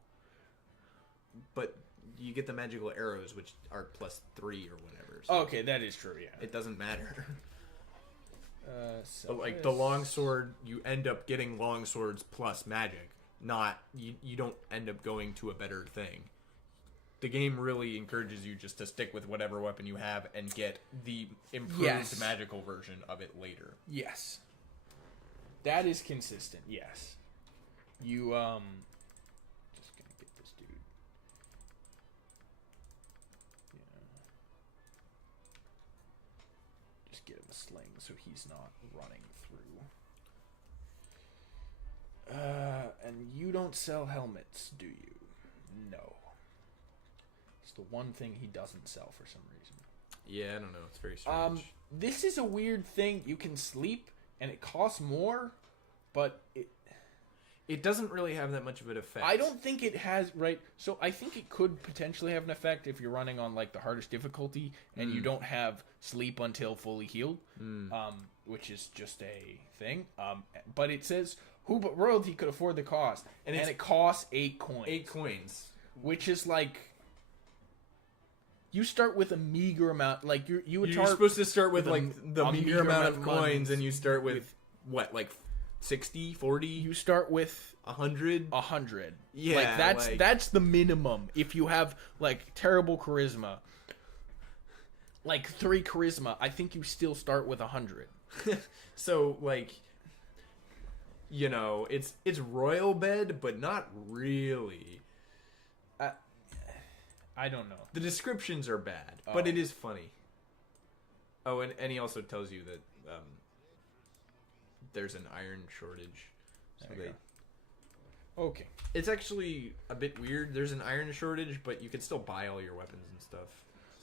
But you get the magical arrows, which are +3 or whatever. So okay, that is true, yeah. It doesn't matter. So but, like, the longsword, you end up getting longswords plus magic. Not, you don't end up going to a better thing. The game really encourages you just to stick with whatever weapon you have and get the improved magical version of it later. Yes. That is consistent, yes. You, just gonna get this dude. Yeah. Just get him a sling so he's not running through. And you don't sell helmets, do you? No. It's the one thing he doesn't sell for some reason. Yeah, I don't know. It's very strange. This is a weird thing. You can sleep, and it costs more, but it doesn't really have that much of an effect. I don't think it has, right? So I think it could potentially have an effect if you're running on, like, the hardest difficulty, and you don't have sleep until fully healed, which is just a thing. But it says, who but royalty could afford the cost? And it costs 8 coins. 8 coins. Which is, like... You start with a meager amount, like you're supposed to start with like the meager amount of coins, and you start with what, like 60, 40, You start with 100. 100. Yeah, like that's the minimum. If you have like terrible charisma, like 3 charisma, I think you still start with 100. So like, you know, it's royal bed, but not really. I don't know. The descriptions are bad, but it is funny. Oh, and he also tells you that there's an iron shortage. So Okay. it's actually a bit weird. There's an iron shortage, but you can still buy all your weapons and stuff.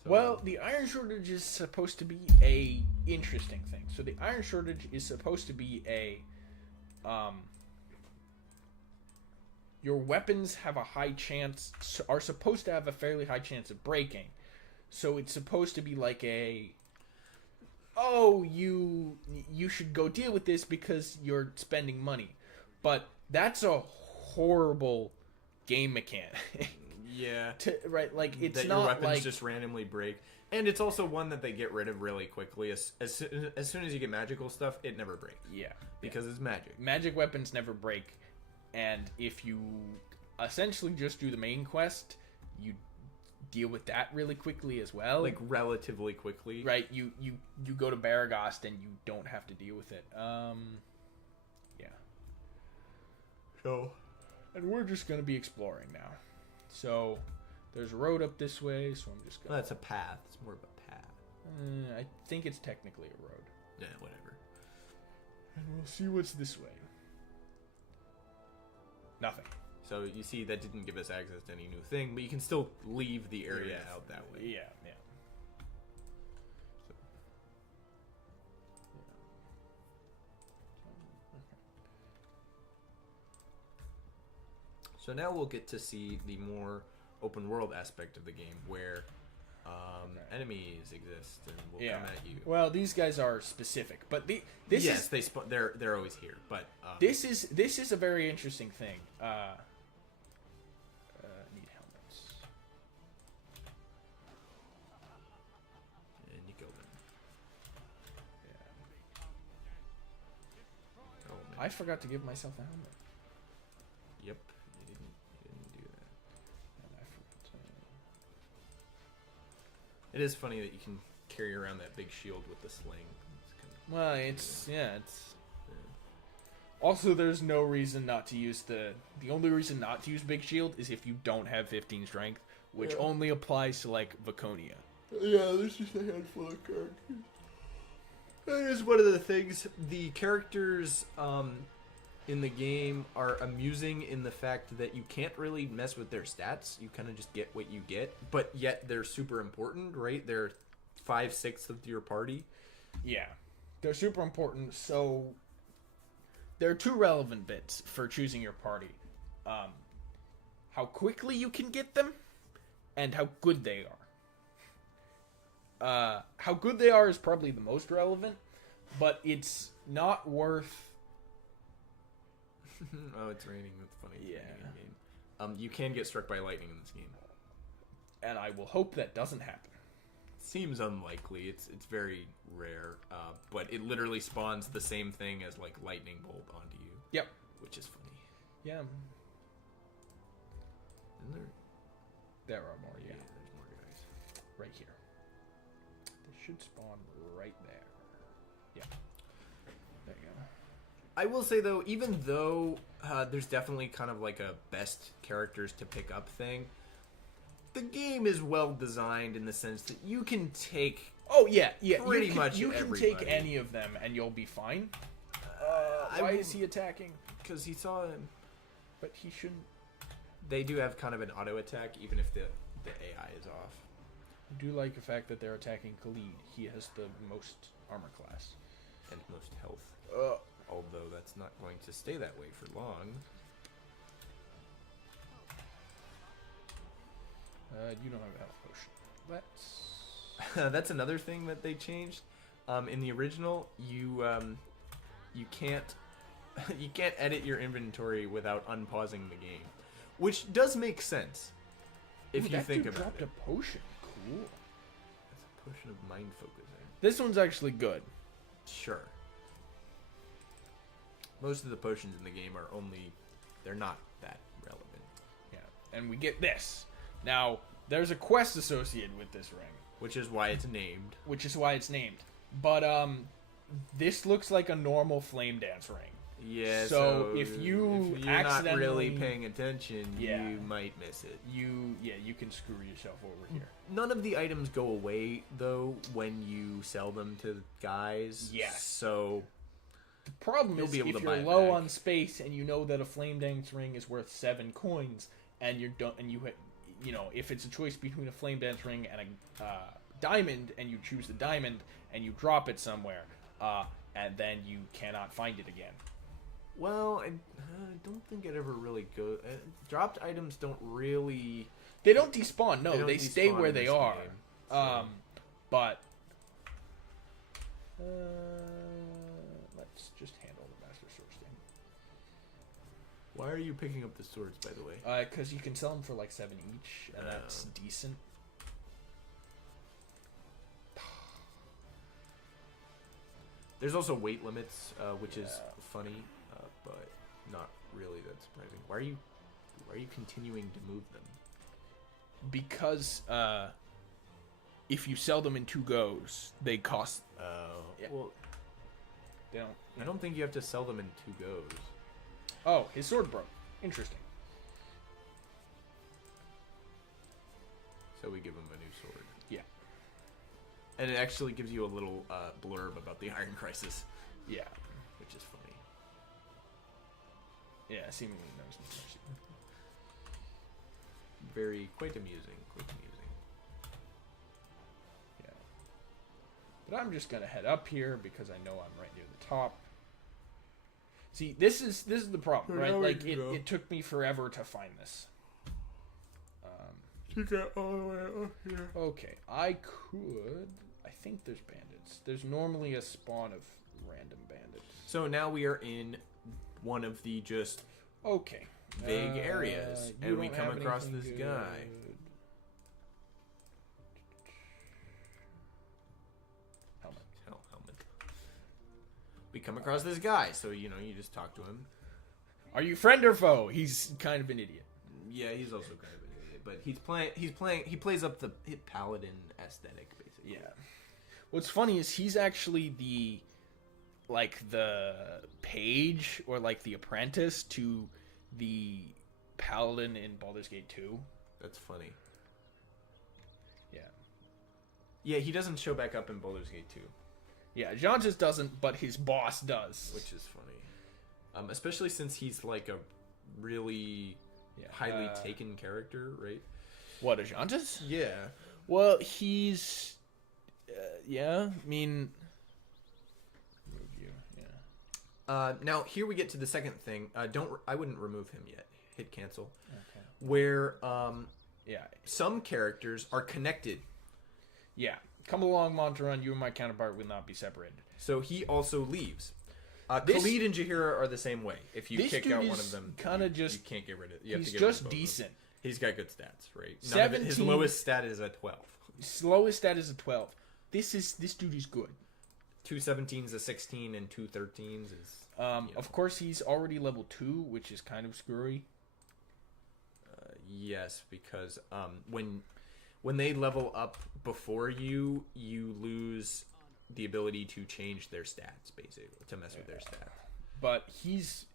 So, Well, the iron shortage is supposed to be a interesting thing. So the iron shortage is supposed to be a your weapons have a high chance, are supposed to have a fairly high chance of breaking. So it's supposed to be like you should go deal with this because you're spending money. But that's a horrible game mechanic. yeah, Right? Like, it's that not your weapons like just randomly break, and it's also one that they get rid of really quickly. As soon as you get magical stuff, it never breaks. Yeah. Because it's magic. Magic weapons never break, and if you essentially just do the main quest, you deal with that really quickly as well. Like, relatively quickly. Right, you go to Baragost and you don't have to deal with it. Yeah. So, And we're just going to be exploring now. So, there's a road up this way, so I'm just going well, that's a path. It's more of a path. I think it's technically a road. Yeah, whatever. And we'll see what's this way. Nothing. So you see that didn't give us access to any new thing, but you can still leave the area out that way. Yeah. So. So now we'll get to see the more open world aspect of the game, where enemies exist and will come at you. Well, these guys are specific, but they're always here. But this is a very interesting thing. Need helmets. and you kill them. Yeah. Oh man. I forgot to give myself a helmet. Yep, you didn't do that. And I forgot to... It is funny that you can carry around that big shield with the sling. Well, it's... Also, there's no reason not to use the only reason not to use Big Shield is if you don't have 15 strength, which only applies to, like, Vaconia. Yeah, there's just a handful of characters. That is one of the things. The characters in the game are amusing in the fact that you can't really mess with their stats. You kind of just get what you get, but yet they're super important, right? They're 5/6 of your party. Yeah. They're super important, so... There are 2 relevant bits for choosing your party. How quickly you can get them, and how good they are. How good they are is probably the most relevant, but it's not worth... Oh, it's raining. That's funny. Yeah. Game. You can get struck by lightning in this game. And I will hope that doesn't happen. Seems unlikely. It's very rare, but it literally spawns the same thing as like lightning bolt onto you. Yep. Which is funny. Yeah. Isn't There are more, yeah. there's more guys. Right here. They should spawn right there. Yeah. There you go. I will say though, even though there's definitely kind of like a best characters to pick up thing, the game is well designed in the sense that you can take pretty much you can everybody. take any of them and you'll be fine. Why is he attacking? Because he saw him. But he shouldn't. They do have kind of an auto attack, even if the AI is off. I do like the fact that they're attacking Khalid. He has the most armor class. And most health. Although that's not going to stay that way for long. You don't have a health potion. Let's... That's another thing that they changed. In the original, you can't edit your inventory without unpausing the game, which does make sense if you think about dropped it. a potion. Cool. That's a potion of mind focusing. This one's actually good. Sure. Most of the potions in the game are they're not that relevant. Yeah, and we get this. Now, there's a quest associated with this ring. Which is why it's named. But, this looks like a normal flame dance ring. Yeah, so if you're not really paying attention, you might miss it. You can screw yourself over here. None of the items go away, though, when you sell them to guys. Yes. So the problem is if you're low on space and you know that a flame dance ring is worth 7 coins, and if it's a choice between a flame dance ring and a diamond, and you choose the diamond and you drop it somewhere, and then you cannot find it again. Well, I don't think it ever really goes. Dropped items don't really. They don't despawn. No, they stay where they are. Game, so. But let's just handle the Master Swords thing. Why are you picking up the swords, by the way? Because you can sell them for like 7 each, and that's decent. There's also weight limits, which is funny, but not really that surprising. Why are you continuing to move them? Because if you sell them in 2 goes, they cost. Well, they don't. I don't think you have to sell them in 2 goes. Oh, his sword broke. Interesting. So we give him a new sword. Yeah. And it actually gives you a little blurb about the Iron Crisis. Yeah. Which is funny. Yeah, seemingly knows mercy. Quite amusing. Yeah. But I'm just gonna head up here because I know I'm right near the top. See, this is the problem, right? Like it took me forever to find this. You got all the way up here. Okay, I think there's bandits. There's normally a spawn of random bandits. So now we are in one of the just vague areas, and we come across this guy. Helmet. We come across this guy, so you just talk to him. Are you friend or foe? He's kind of an idiot. Yeah, he's also kind of an idiot, but he plays up the paladin aesthetic, basically. Yeah. What's funny is he's actually the page or like the apprentice to the paladin in Baldur's Gate 2. That's funny. Yeah. Yeah, he doesn't show back up in Baldur's Gate 2. Yeah, Jean just doesn't, but his boss does. Which is funny. Especially since he's like a really highly taken character, right? What, Ajantis? Yeah. Well, he's... I mean... Now, here we get to the second thing. I wouldn't remove him yet. Hit cancel. Okay. Where, some characters are connected. Yeah. Come along, Montaron. You and my counterpart will not be separated. So he also leaves. Khalid and Jahira are the same way. If you kick out one of them, you can't get rid of it. You have to get rid of both of them. He's just decent. He's got good stats, right? His lowest stat is a 12. His lowest stat is a 12. This dude is good. 2 17s, a 16, and 2 13s is... Of course, he's already level 2, which is kind of screwy. Yes, because when they level up before you lose the ability to change their stats, basically, to mess with their stats. But he's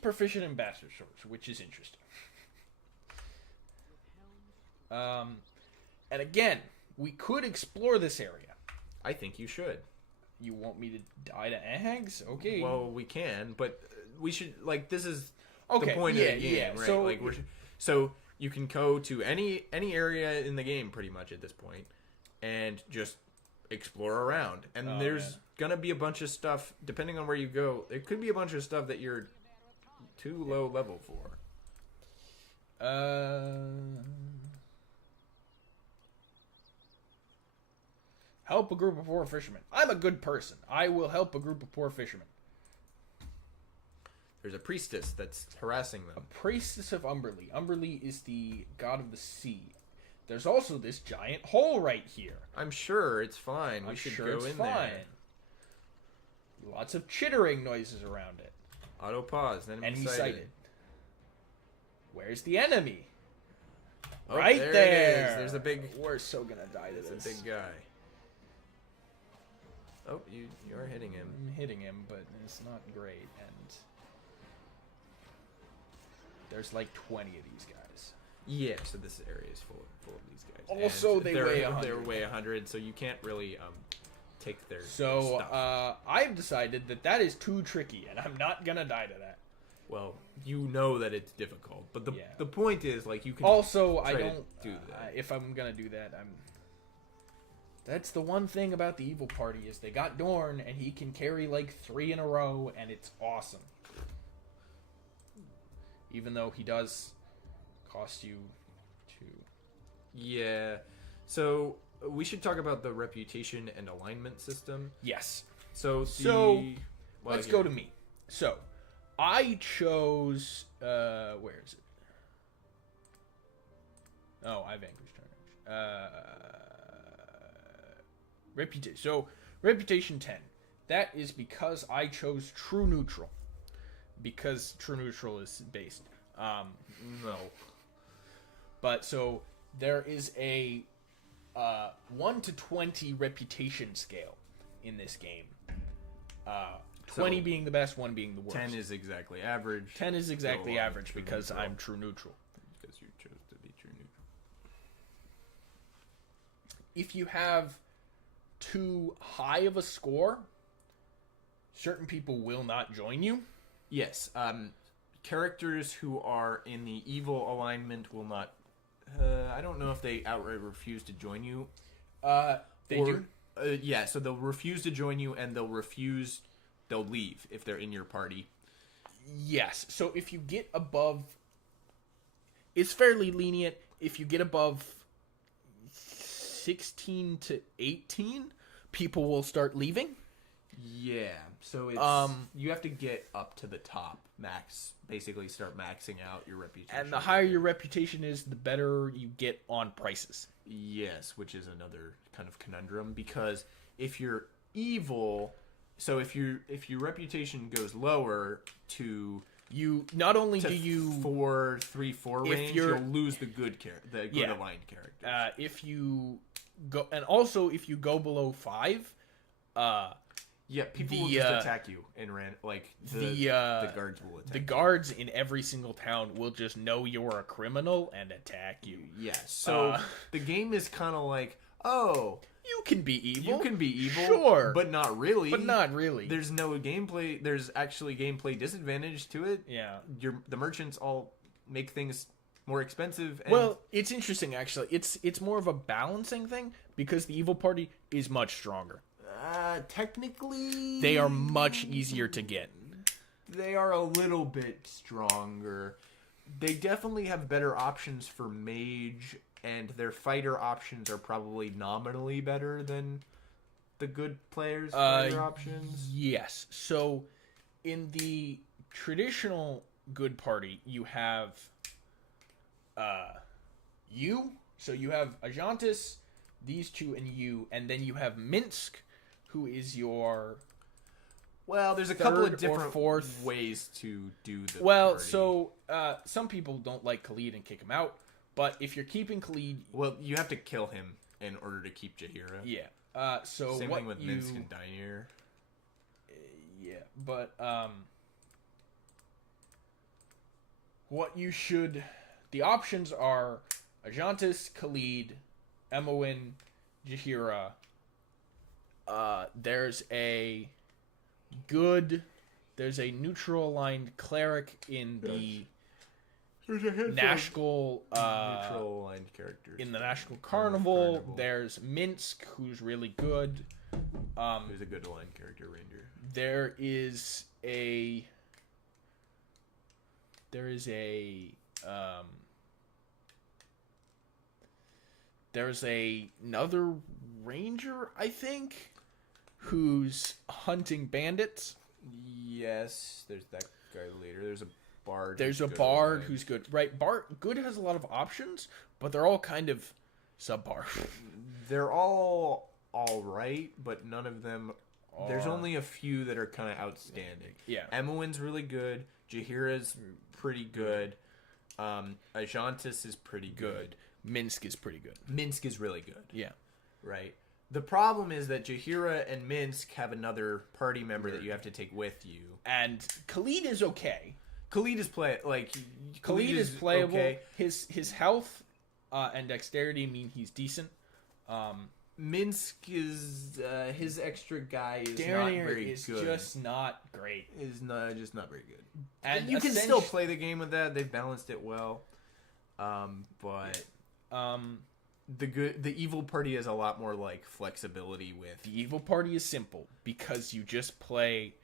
proficient in Bastard Swords, which is interesting. And again, we could explore this area. I think you should. You want me to die to Ahags? Okay. Well, we can, but we should, this is the point of the game, right? So, so you can go to any area in the game, pretty much, at this point, and just explore around. And there's gonna be a bunch of stuff, depending on where you go, there could be a bunch of stuff that you're too low level for. Help a group of poor fishermen. I'm a good person. I will help a group of poor fishermen. There's a priestess that's harassing them. A priestess of Umberlee. Umberlee is the god of the sea. There's also this giant hole right here. I'm sure it's fine. We should go in there. Lots of chittering noises around it. Auto pause. Enemy sighted. Where's the enemy? Oh, Right there. there. It is. There's a big. We're so gonna die to It's this. a big guy. Oh, you are hitting him. I'm hitting him, but it's not great. And there's like 20 of these guys. Yeah, so this area is full of these guys. Also, And they they're- weigh 100. They weigh 100, so you can't really take their So stuff. I've decided that is too tricky, and I'm not gonna die to that. Well, you know that it's difficult, but the Yeah. the point is, like, you can Also, I try to don't do that. if I'm gonna do that, that's the one thing about the evil party is they got Dorn, and he can carry like 3 in a row, and it's awesome. Even though he does cost you 2. Yeah. So we should talk about the reputation and alignment system. Yes. So Let's go to me. So I chose where is it? Oh, I vanquished her. Reputation. So reputation 10. That is because I chose true neutral. Because true neutral is based. No. But so there is a 1 to 20 reputation scale in this game. 20 So, being the best, 1 being the worst. 10 is exactly average. 10 is exactly So, average true because neutral. I'm true neutral. Because you chose to be true neutral. If you have too high of a score, certain people will not join you. Yes. Characters who are in the evil alignment will not. I don't know if they outright refuse to join you. They do. Yeah, so they'll refuse to join you, and they'll leave if they're in your party. Yes. So if you get above, it's fairly lenient. If you get above 16 to 18, people will start leaving. Yeah, so it's you have to get up to the top max, basically start maxing out your reputation. And the higher your reputation is, the better you get on prices. Yes, which is another kind of conundrum, because if you're evil, so if your reputation goes lower to You not only do you 4-3-4 if range, you're- you'll lose the good Yeah. aligned characters. if you go, and also if you go below 5, Yeah, people The, will just attack you and the guards will attack the you. guards in every single town will just know you're a criminal and attack you. Yeah, so the game is kind of like, oh, You can be evil. you can be evil, Sure. but not really. But not really. There's no gameplay. There's actually gameplay disadvantage to it. Yeah. The merchants all make things more expensive. And Well, it's interesting actually. It's more of a balancing thing because the evil party is much stronger. technically, They are much easier to get. They are a little bit stronger. They definitely have better options for mage, and their fighter options are probably nominally better than the good players' fighter options. Yes. So, in the traditional good party, you have you. So you have Ajantis, these two, and you, and then you have Minsk, who is your. Well, there's a couple third of different or fourth ways to do the Well, party. so some people don't like Khalid and kick him out, but if you're keeping Khalid, Well, you have to kill him in order to keep Jaheira. yeah. So Same what thing with you, Minsk and Dynir. Yeah, but what you should, the options are Ajantis, Khalid, Emowin, Jaheira. There's a neutral aligned cleric in the national neutral aligned characters. in the national carnival. There's Minsk, who's really good. Who's a good aligned character, Ranger. There's another ranger, I think, who's hunting bandits. Yes, there's that guy later. There's a bard. There's a who's good bard aligned. who's good. Right, good has a lot of options, but they're all kind of subpar. They're all right, but none of them There's only a few that are kind of outstanding. Yeah. Emowin's really good. Jahira's pretty good. Ajantis is pretty good. Minsk is pretty good. Minsk is really good. Yeah. Right. The problem is that Jahira and Minsk have another party member that you have to take with you. And Khalid is okay. Khalid is Khalid is playable. Okay. His health and dexterity mean he's decent. Minsk is his extra guy is Darren not very is good. just not great. Is not just not very good. And you can still play the game with that. They've balanced it well. But the evil party has a lot more like flexibility with. The evil party is simple because you just play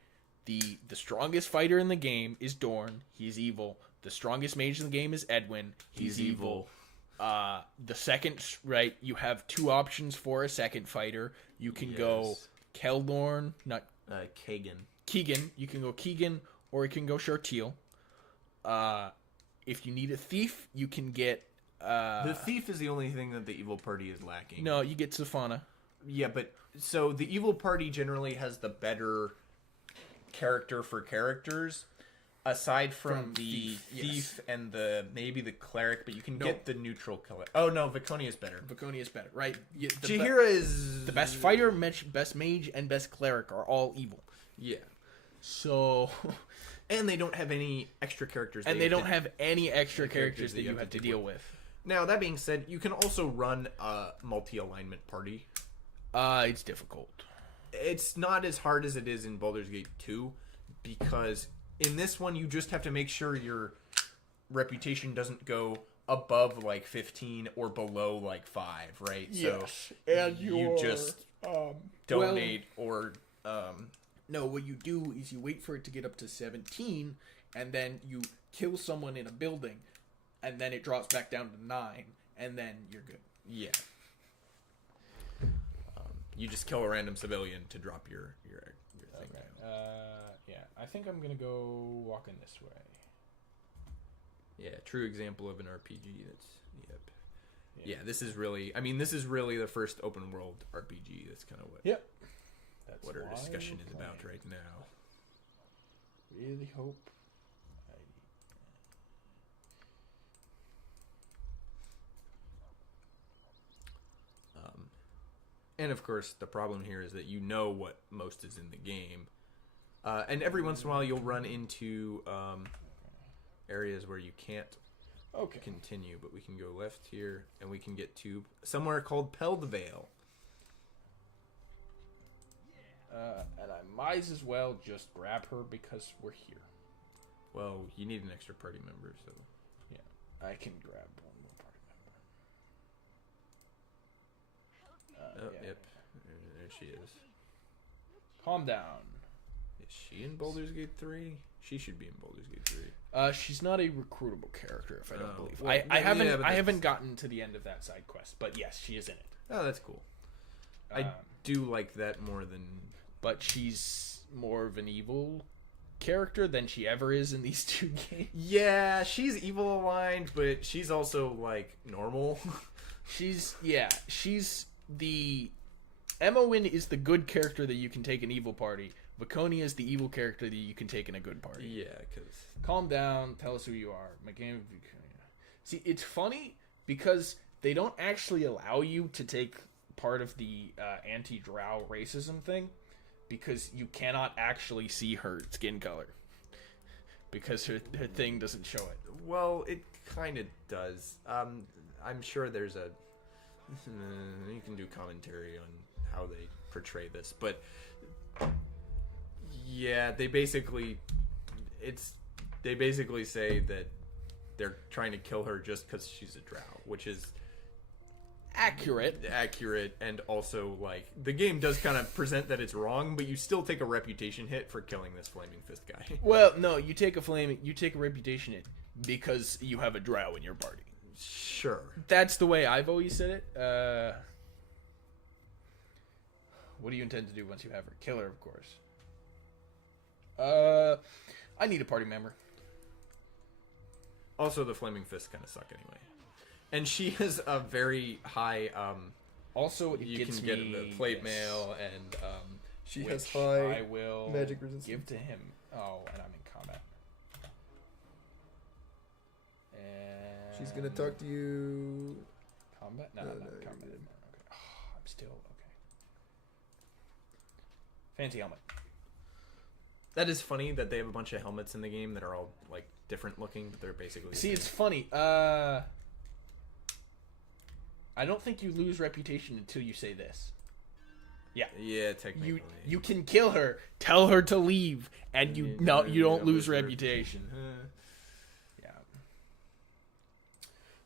the strongest fighter in the game is Dorn. He's evil. The strongest mage in the game is Edwin. He's evil. The second, right, you have two options for a second fighter. You can go Keldorn, not Keegan. You can go Keegan, or you can go Shartil. If you need a thief, you can get... the thief is the only thing that the evil party is lacking. No, you get Safana. Yeah, but... So, the evil party generally has the better character for characters... Aside from the thief and maybe the cleric, but you can get the neutral cleric. Oh no, Viconia is better. Viconia is better, right? Jahira is the best fighter, best mage, and best cleric are all evil. Yeah. So, and they don't have any extra characters. And they don't have any extra characters that you have to deal with. Now that being said, you can also run a multi-alignment party. It's difficult. It's not as hard as it is in Baldur's Gate 2 because. In this one, you just have to make sure your reputation doesn't go above, like, 15 or below, like, 5, right? Yes. So and you just donate or... No, what you do is you wait for it to get up to 17, and then you kill someone in a building, and then it drops back down to 9, and then you're good. Yeah. You just kill a random civilian to drop your thing Okay. down. Yeah, I think I'm gonna go walking this way. Yeah, true example of an RPG. Yeah, this is really. I mean, this is really the first open world RPG. That's kind of what. Yep. That's what our discussion is about right now. Really hope. And of course, the problem here is that you know what most is in the game. And every once in a while, you'll run into areas where you can't continue, but we can go left here, and we can get to somewhere called Peldvale. And I might as well just grab her because we're here. Well, you need an extra party member, so... Yeah, I can grab one more party member. Yep. There she is. Calm down. Is she in Baldur's Gate 3? She should be in Baldur's Gate 3. She's not a recruitable character, if I don't believe. Well, I haven't gotten to the end of that side quest, but yes, she is in it. Oh, that's cool. I do like that more than... But she's more of an evil character than she ever is in these two games. Yeah, she's evil aligned, but she's also, like, normal. She's the... Emowin is the good character that you can take in evil party. Viconia is the evil character that you can take in a good party. Yeah, because... Calm down, tell us who you are. My game of Viconia. See, it's funny because they don't actually allow you to take part of the anti-drow racism thing because you cannot actually see her skin color. Because her thing doesn't show it. Well, it kind of does. I'm sure there's a... you can do commentary on how they portray this, but... Yeah, they basically say that they're trying to kill her just because she's a drow, which is accurate, and also like the game does kind of present that it's wrong, but you still take a reputation hit for killing this flaming fist guy. Well, no, you take a reputation hit because you have a drow in your party. Sure, that's the way I've always said it. What do you intend to do once you have her? Kill her, of course. I need a party member. Also, the flaming fists kind of suck anyway. And she has a very high... also, you can get the plate mail, and She which has high I will magic resistance. give to him. Oh, and I'm in combat. And She's gonna talk to you. combat. No, No, not no, you're combat good. anymore. Okay. Oh, I'm still okay. Fancy helmet. That is funny that they have a bunch of helmets in the game that are all like different looking, but they're basically the See, same. it's funny. I don't think you lose reputation until you say this. Yeah, technically. You can kill her, tell her to leave, and you don't lose reputation. Yeah.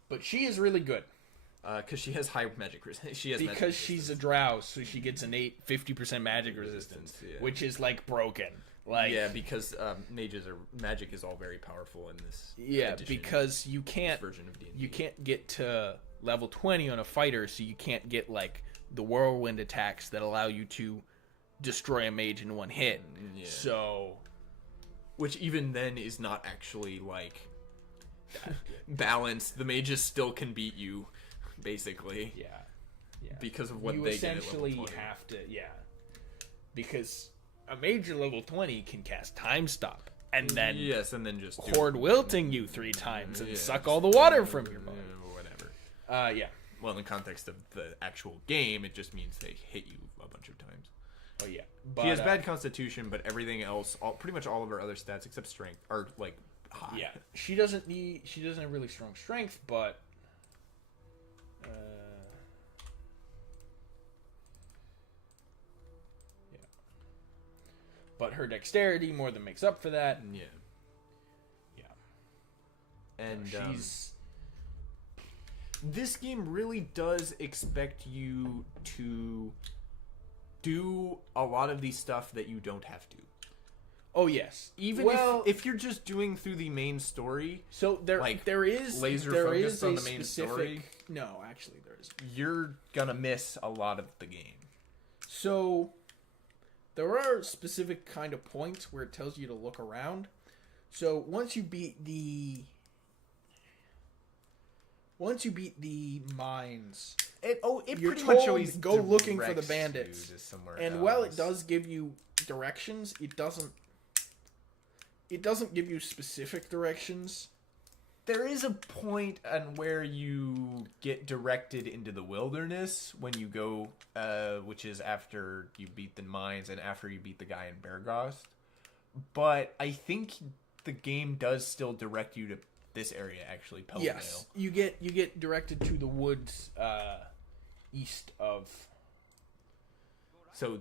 But she is really good Because she has high magic resistance. She has because she's a drow, so she gets innate 50% magic resistance, yeah. which is like broken. Like yeah, because magic is all very powerful in this. yeah, edition, because you can't version of D&D. you can't get to level 20 on a fighter, so you can't get like the whirlwind attacks that allow you to destroy a mage in one hit. Yeah. So Which even then is not actually like balanced. The mages still can beat you, basically. yeah. Because of what You they get at level essentially 20. have to because a major level 20 can cast time stop and then Yes, and then just do horde wilting you 3 times and Yeah, suck all the water from your body. Whatever. Yeah. Well, in the context of the actual game, it just means they hit you a bunch of times. Oh yeah. But, She has bad constitution, but everything else, pretty much all of her other stats except strength, are like high. yeah. She doesn't have really strong strength, but yeah. But her dexterity more than makes up for that. Yeah. Yeah. And She's this game really does expect you to do a lot of the stuff that you don't have to. oh yes. Even if you're just doing through the main story, So there Like, there is laser there focused is on a the main specific, story? No, actually there is. you're gonna miss a lot of the game. So there are specific kind of points where it tells you to look around. So once you beat the mines, pretty you're much told always go looking for the directs bandits. you to somewhere And while it else. does give you directions, it doesn't give you specific directions. There is a point on where you get directed into the wilderness when you go, which is after you beat the mines and after you beat the guy in Beargost. But I think the game does still direct you to this area, actually, Pelvale. Yes, you get directed to the woods east of. So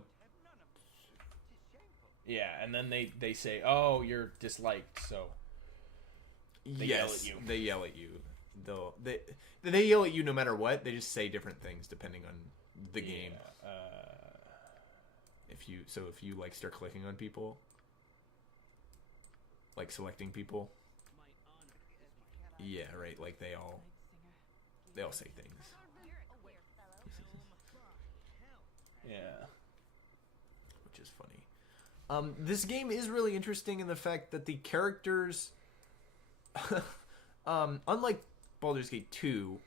Yeah, and then they say, "Oh, you're disliked." So they yell at you. They yell at you. They yell at you no matter what. They just say different things depending on the game. If you like start clicking on people, like selecting people. Yeah, right. Like they all say things. Yeah. Which is funny. This game is really interesting in the fact that the characters, unlike Baldur's Gate 2,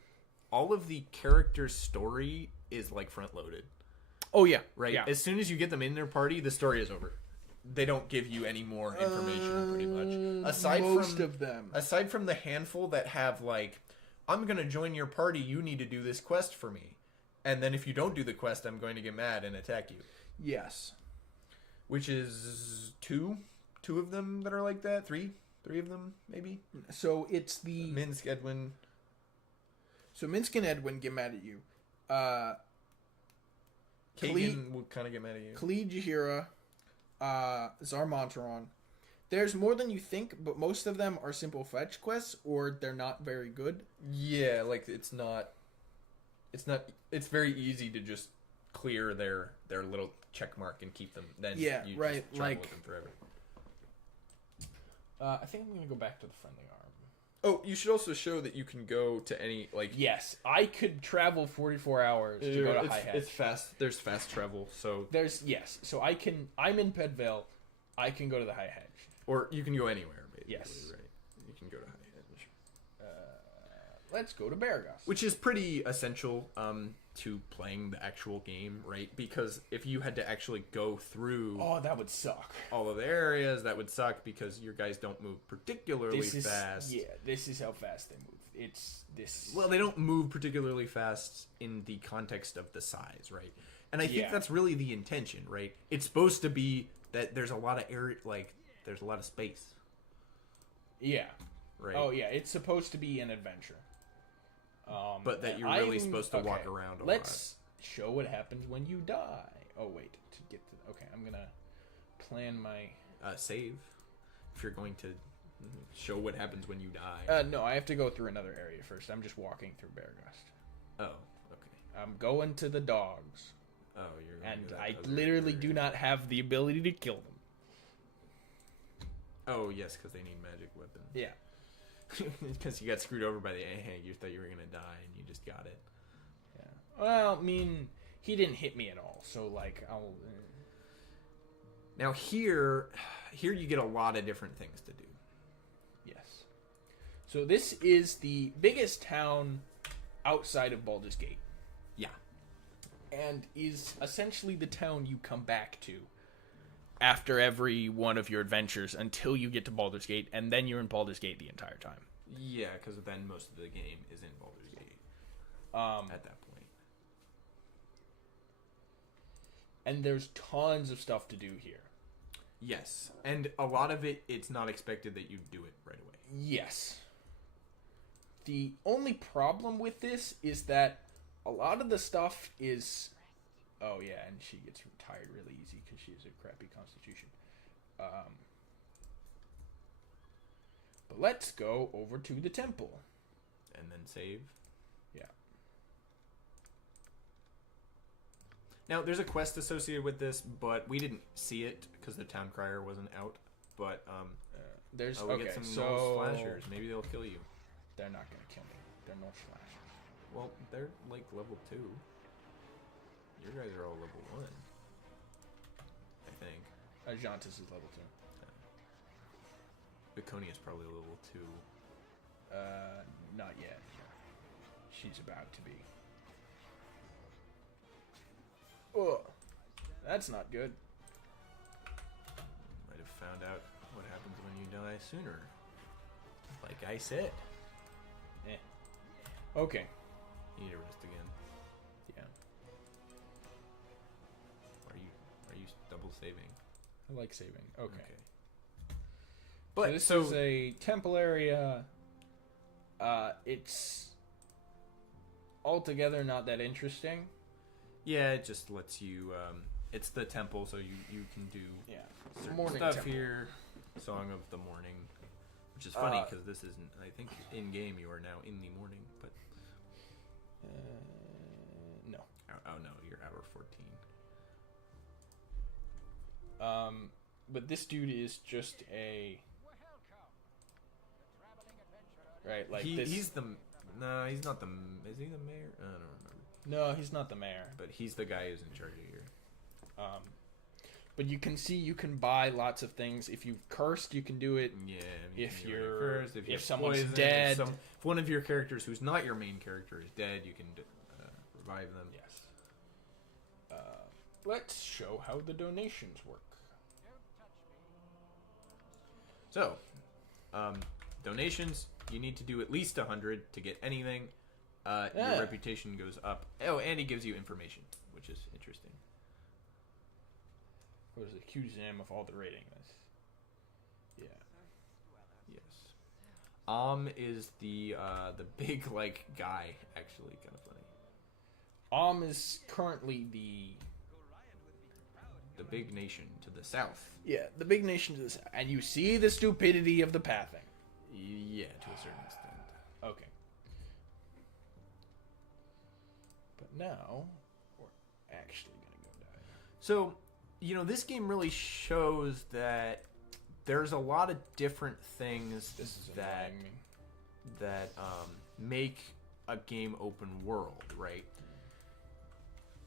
all of the characters' story is like front loaded. Oh yeah. Right? Yeah. As soon as you get them in their party, the story is over. They don't give you any more information, pretty much. Aside from the handful that have like, I'm gonna join your party. You need to do this quest for me, and then if you don't do the quest, I'm going to get mad and attack you. Yes. Which is two of them that are like that. Three of them maybe. So it's the Minsk, Edwin. So Minsk and Edwin get mad at you. Kagan will kind of get mad at you. Khalid Jahira, Zarmontaron. There's more than you think, but most of them are simple fetch quests, or they're not very good. Yeah, like it's very easy to just clear their little check mark and keep them. Then Yeah, you right, Just travel like- with them forever. I think I'm gonna go back to the friendly arm. Oh, you should also show that you can go to any like. Yes, I could travel 44 hours to go to High Hedge. It's fast. There's fast travel, so So I'm in Pedvale. I can go to the High Hedge. Or you can go anywhere. Basically, Yes. right. You can go to High Hedge. let's go to Baragos. Which is pretty essential to playing the actual game, right? Because if you had to actually go through Oh, that would suck. all of the areas, that would suck because your guys don't move particularly fast. Yeah, this is how fast they move. It's this. Well, they don't move particularly fast in the context of the size, right? And I think that's really the intention, right? It's supposed to be that there's a lot of area, like there's a lot of space. Yeah. Right. Oh yeah, it's supposed to be an adventure. But that you're really supposed to walk around a lot. Let's show what happens when you die. Oh wait, to get to okay, I'm gonna plan my save if you're going to show what happens when you die. No, I have to go through another area first. I'm just walking through Baragos. Oh, okay. I'm going to the dogs. Oh, you're going and to that I other literally area. do not have the ability to kill them. Oh, yes, because they need magic weapons. Yeah. Because you got screwed over by the Ahang, you thought you were going to die, and you just got it. Yeah. Well, I mean, he didn't hit me at all, so, like, I'll... Now, here you get a lot of different things to do. Yes. So this is the biggest town outside of Baldur's Gate. Yeah. And is essentially the town you come back to after every one of your adventures until you get to Baldur's Gate, and then you're in Baldur's Gate the entire time. Yeah, because then most of the game is in Baldur's Gate at that point. And there's tons of stuff to do here. Yes, and a lot of it, it's not expected that you do it right away. Yes. The only problem with this is that a lot of the stuff is... Oh, yeah, and she gets tired really easy because she has a crappy constitution. But let's go over to the temple. And then save. Yeah. Now, there's a quest associated with this, but we didn't see it because the town crier wasn't out. But, there's... we okay, get some so... slashers. Maybe they'll kill you. They're not going to kill me. They're no slashers. Well, they're like level 2. Your guys are all level 1. I think. Ajantis is level 2. Biconia's probably level 2. Not yet. She's about to be. Oh, that's not good. Might have found out what happens when you die sooner. Like I said. Okay. You need to rest again. Yeah. Are you double saving? I like saving. Okay. But So this is a temple area. It's altogether not that interesting. yeah, it just lets you. It's the temple, so you can do certain Morning stuff temple. here. Song of the morning, which is funny because this isn't. I think in game you are now in the morning, but No. oh no, you're hour 14. But this dude is just a... Right, like this... He's the. No, he's not the. Is he the mayor? I don't remember. No, he's not the mayor. But he's the guy who's in charge of here. But you can see you can buy lots of things. If you've cursed, you can do it. Yeah. If you you're cursed, if you have someone's poison, dead. if one of your characters who's not your main character is dead, you can revive them. Yes. Let's show how the donations work. So, donations, you need to do at least 100 to get anything. Your reputation goes up. Oh, and he gives you information, which is interesting. What is it? QZM of all the rating. Yeah. Yes. Is the big like guy, actually kind of funny. Is currently the big nation to the south. Yeah, the big nation to the south. And you see the stupidity of the pathing. Yeah, to a certain extent. Okay. But now, we're actually going to go die. So, this game really shows that there's a lot of different things This is that annoying me. make a game open world, right?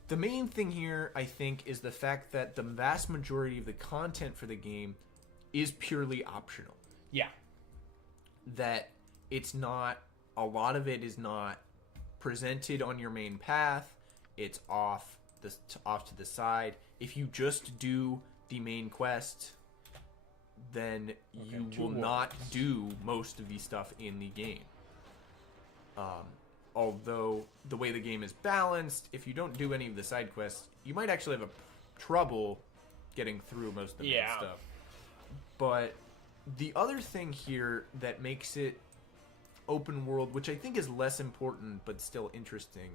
The main thing here, I think, is the fact that the vast majority of the content for the game is purely optional. Yeah. That it's not a lot of it is not presented on your main path. It's off to the side. If you just do the main quest, then you will not do most of the stuff in the game. Although the way the game is balanced, if you don't do any of the side quests, you might actually have trouble getting through most of the main stuff. But the other thing here that makes it open world, which I think is less important but still interesting,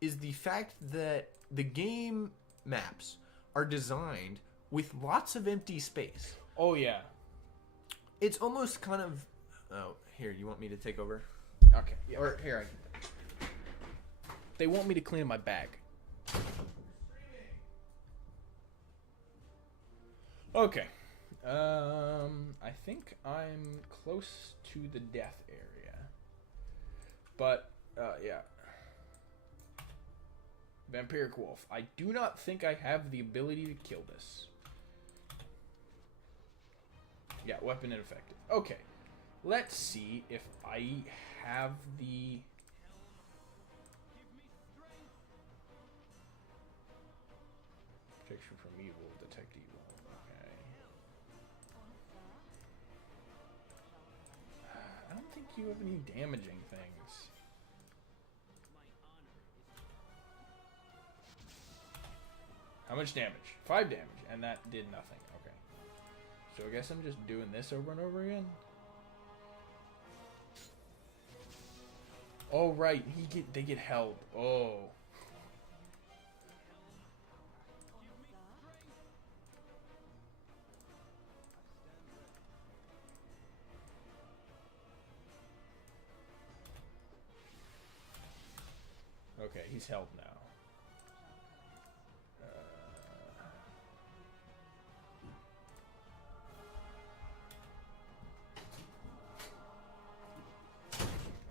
is the fact that the game maps are designed with lots of empty space. Oh, yeah. It's almost kind of... Oh, here, you want me to take over? Okay. Yeah. Or here, I can... They want me to clean my bag. Okay. I think I'm close to the death area. But, yeah. Vampiric Wolf. I do not think I have the ability to kill this. Yeah, weapon ineffective. Okay. Let's see if I have the... Protection from evil, detect evil. Okay. I don't think you have any damaging things. How much damage? 5 damage, and that did nothing. Okay. So I guess I'm just doing this over and over again. Oh right, they get held. Oh. Okay, he's held now.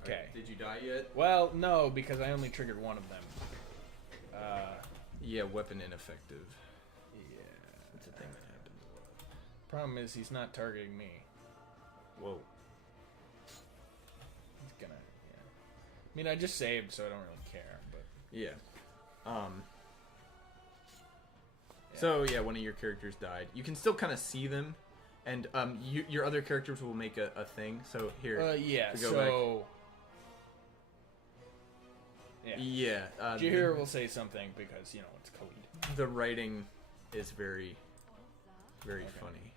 Okay. Did you die yet? Well, no, because I only triggered one of them. Yeah, weapon ineffective. Yeah. That's a thing that happens a lot. Problem is, he's not targeting me. Whoa. He's gonna, yeah. I mean, I just saved, so I don't really care, but... Yeah. So, yeah, one of your characters died. You can still kind of see them, and your other characters will make a thing. So, here. Yeah, to go so... back. Yeah. Yeah. Jahir will say something because, you know, it's Khalid. The writing is very, very funny.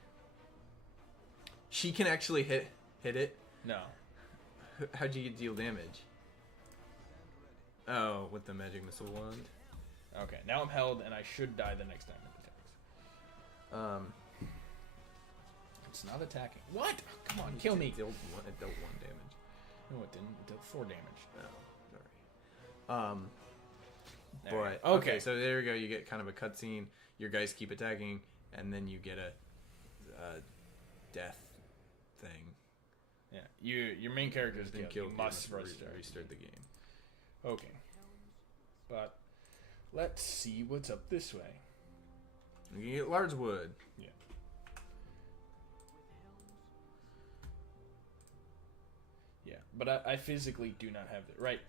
She can actually hit it. No. How'd you deal damage? Oh, with the magic missile wand. Okay, now I'm held, and I should die the next time it attacks. It's not attacking. What? Oh, come on, kill me. It dealt 1 damage. No, it didn't. It dealt 4 damage. Oh, sorry. But okay, so there we go. You get kind of a cutscene. Your guys keep attacking, and then you get a death thing. Yeah, your main character is killed. You must restart the game. Okay, but let's see what's up this way. You can get large wood. Yeah. Yeah, but I physically do not have it. Right.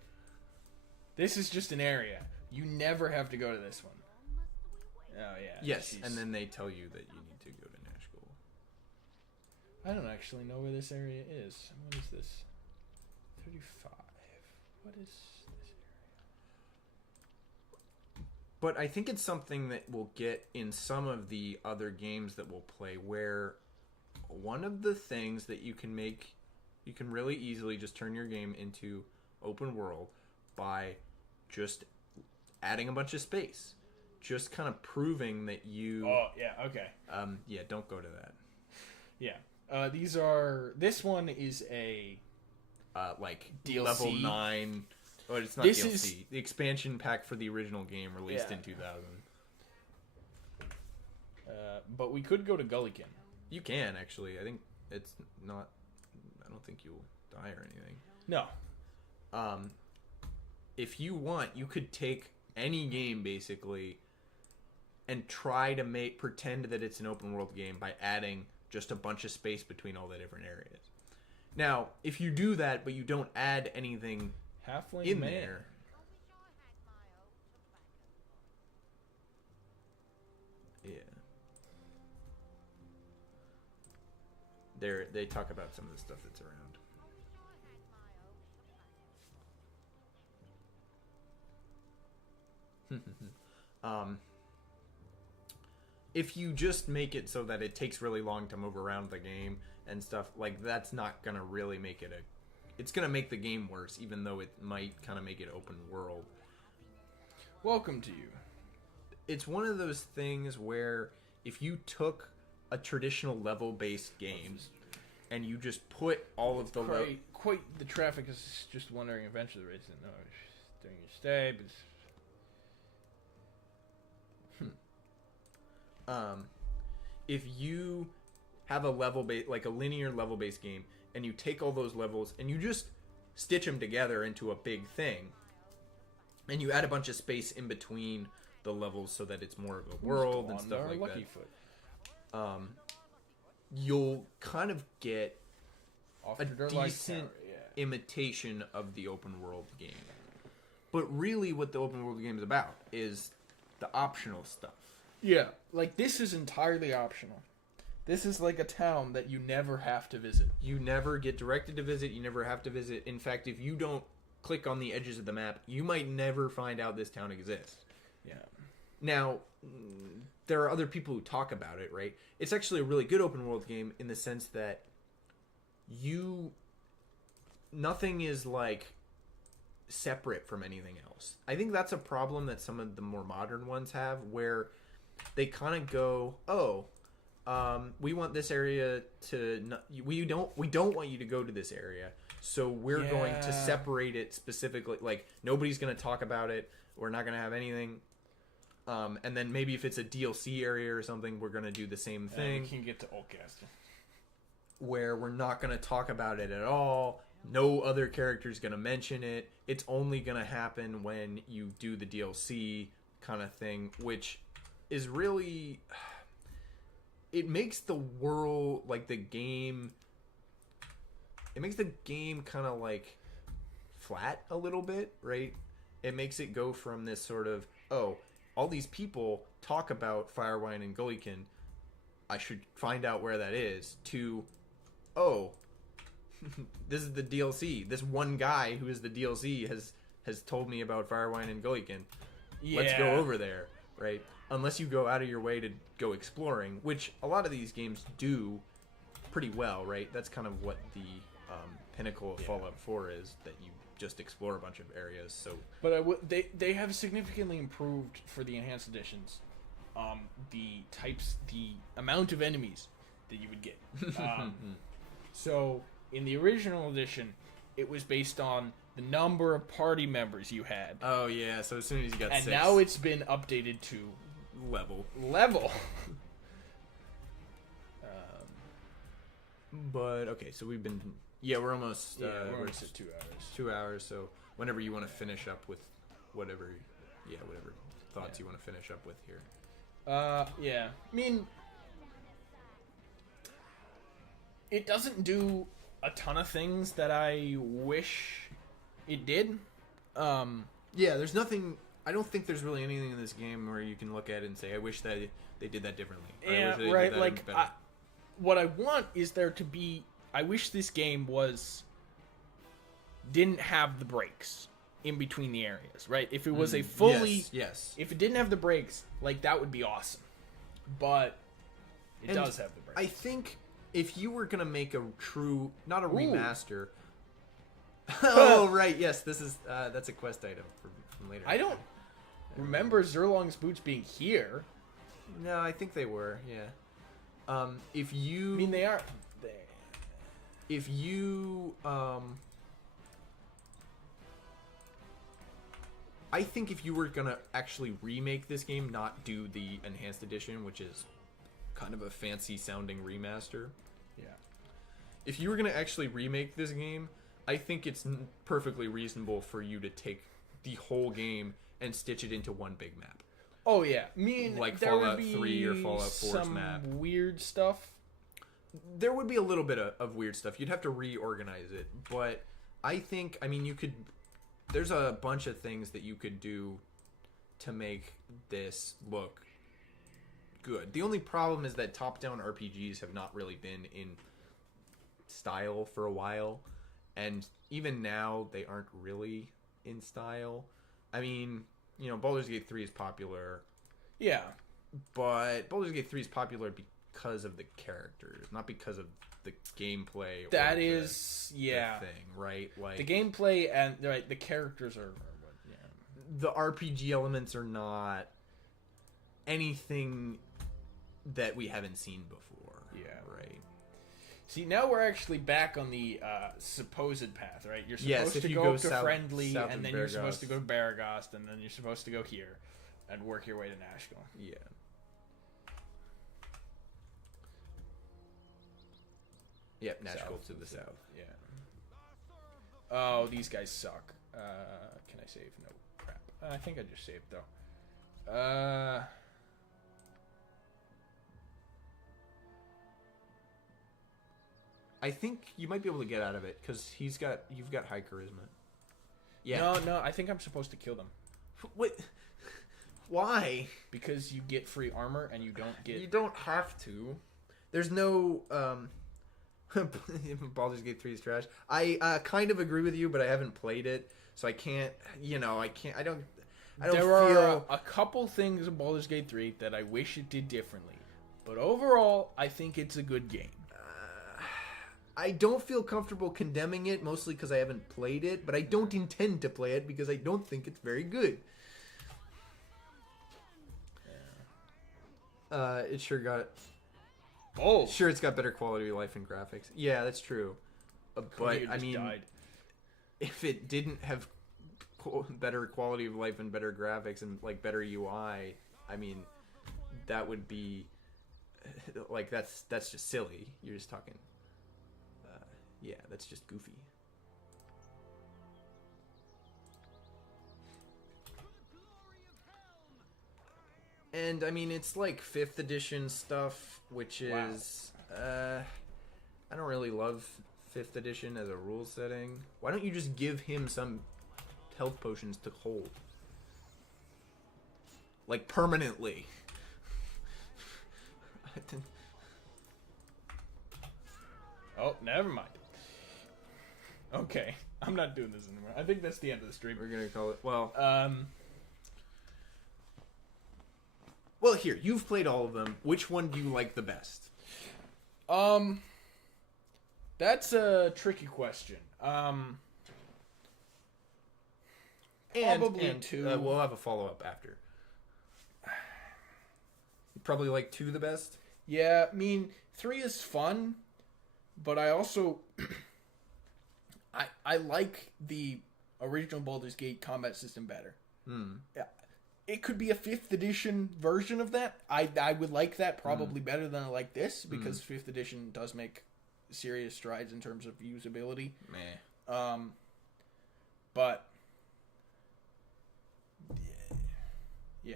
This is just an area. You never have to go to this one. Oh, yeah. Yes, and then they tell you that you need to go to Nashville. I don't actually know where this area is. What is this? 35. What is this area? But I think it's something that we'll get in some of the other games that we'll play, where one of the things that you can make, you can really easily just turn your game into open world by just adding a bunch of space, just kind of proving that you... Oh, yeah, okay. Yeah, don't go to that. Yeah. These are... This one is a... like, DLC? level 9... Oh, it's not this DLC. Is... The expansion pack for the original game released in 2000. But we could go to Gullikin. You can, actually. I think it's not... I don't think you'll die or anything. No. If you want, you could take any game, basically, and try to pretend that it's an open world game by adding just a bunch of space between all the different areas. Now, if you do that, but you don't add anything Halfling in man. there, yeah, they talk about some of the stuff that's around. If you just make it so that it takes really long to move around the game and stuff, like, that's not gonna really make it it's gonna make the game worse, even though it might kind of make it open world. Welcome to you. It's one of those things where if you took a traditional level-based game and you just put all of the Quite the traffic is just wondering eventually the race no during your stay, but if you have a like a linear level-based game, and you take all those levels and you just stitch them together into a big thing, and you add a bunch of space in between the levels so that it's more of a world and stuff like that, you'll kind of get a decent imitation of the open world game. But really what the open world game is about is the optional stuff. Yeah, like, this is entirely optional. This is like a town that you never have to visit. You never get directed to visit. You never have to visit. In fact, if you don't click on the edges of the map, you might never find out this town exists. Yeah. Now, there are other people who talk about it, right? It's actually a really good open world game in the sense that nothing is, like, separate from anything else. I think that's a problem that some of the more modern ones have, where they kind of go, we want this area to we don't want you to go to this area, so we're going to separate it specifically. Like, nobody's going to talk about it. We're not going to have anything. And then maybe if it's a DLC area or something, we're going to do the same thing. We can get to Oldcastle, where we're not going to talk about it at all. No other character's going to mention it. It's only going to happen when you do the DLC kind of thing, which is really... It makes the world, like, the game... It makes the game kind of, like, flat a little bit, right? It makes it go from this sort of, all these people talk about Firewine and Gullikin, I should find out where that is, to, this is the DLC. This one guy who is the DLC has told me about Firewine and Gullikin. Yeah. Let's go over there, right? Unless you go out of your way to go exploring, which a lot of these games do pretty well, right? That's kind of what the pinnacle of Fallout 4 is, that you just explore a bunch of areas. So, but they have significantly improved for the enhanced editions, the amount of enemies that you would get. So in the original edition, it was based on the number of party members you had. Oh yeah, so as soon as you got 6. And now it's been updated to level. But okay, so we've been we're almost we're almost at 2 hours. 2 hours. So whenever you want to finish up with whatever thoughts you want to finish up with here. I mean, it doesn't do a ton of things that I wish it did. There's nothing. I don't think there's really anything in this game where you can look at it and say, I wish that they did that differently. Yeah, right. Like, what I want is there to be... I wish this game didn't have the breaks in between the areas, right? If it was a fully... Yes. If it didn't have the breaks, like, that would be awesome. But it does have the breaks. I think if you were going to make a true... Not a remaster... Oh, right. Yes, this is... that's a quest item from later. I don't remember Zerlong's boots being here. No, I think they were, yeah. If you... I mean, they are... If you... I think if you were going to actually remake this game, not do the Enhanced Edition, which is kind of a fancy-sounding remaster. Yeah. If you were going to actually remake this game, I think it's perfectly reasonable for you to take the whole game and stitch it into one big map. Oh, yeah. I mean, like there Fallout would be 3 or Fallout 4's some map. Weird stuff. there would be a little bit of weird stuff. You'd have to reorganize it, but I think, I mean, you could. There's a bunch of things that you could do to make this look good. The only problem is that top-down RPGs have not really been in style for a while, and even now they aren't really in style. I mean, you know, Baldur's Gate 3 is popular, Yeah. but Baldur's Gate 3 is popular because of the characters, not because of the gameplay. That or is, the yeah. thing, right? Like The gameplay and right, the characters are what, yeah. the RPG elements are not anything that we haven't seen before. Yeah. Right. See, now we're actually back on the supposed path, right? You're supposed Yes, if to you go go up to south- Friendly, south and of then you're supposed to Beregost. go to Beregost, and then you're supposed to go here and work your way to Nashville. Yeah. Yep, Nashville to the south. Yeah. Oh, these guys suck. Can I save? No. Crap. I think I just saved, though. I think you might be able to get out of it because you've got high charisma. Yeah. No, I think I'm supposed to kill them. What? Why? Because you get free armor, and you don't get... You don't have to. There's no Baldur's Gate 3 is trash. I kind of agree with you, but I haven't played it, so I can't. You know, I can't. I don't There feel. are a couple things in Baldur's Gate 3 that I wish it did differently. But overall, I think it's a good game. I don't feel comfortable condemning it, mostly because I haven't played it, but I don't intend to play it because I don't think it's very good. It sure got. Oh, Sure, it's got better quality of life and graphics. Yeah, that's true. But I mean, died. if it didn't have better quality of life and better graphics and like better UI, I mean, that would be like that's just silly. You're just talking. Yeah, that's just goofy. And I mean, it's like 5th edition stuff, which is I don't really love 5th edition as a rule setting. Why don't you just give him some health potions to hold? Like permanently. Oh, never mind. Okay, I'm not doing this anymore. I think that's the end of the stream. We're gonna call it well. Um, Well, here, you've played all of them. Which one do you like the best? That's a tricky question. Probably 2. We'll have a follow up after. You probably like 2 the best. Yeah, I mean, 3 is fun, but I also I like the original Baldur's Gate combat system better. Yeah, it could be a 5th edition version of that. I would like that probably better than I like this, because 5th edition does make serious strides in terms of usability. Meh. But yeah.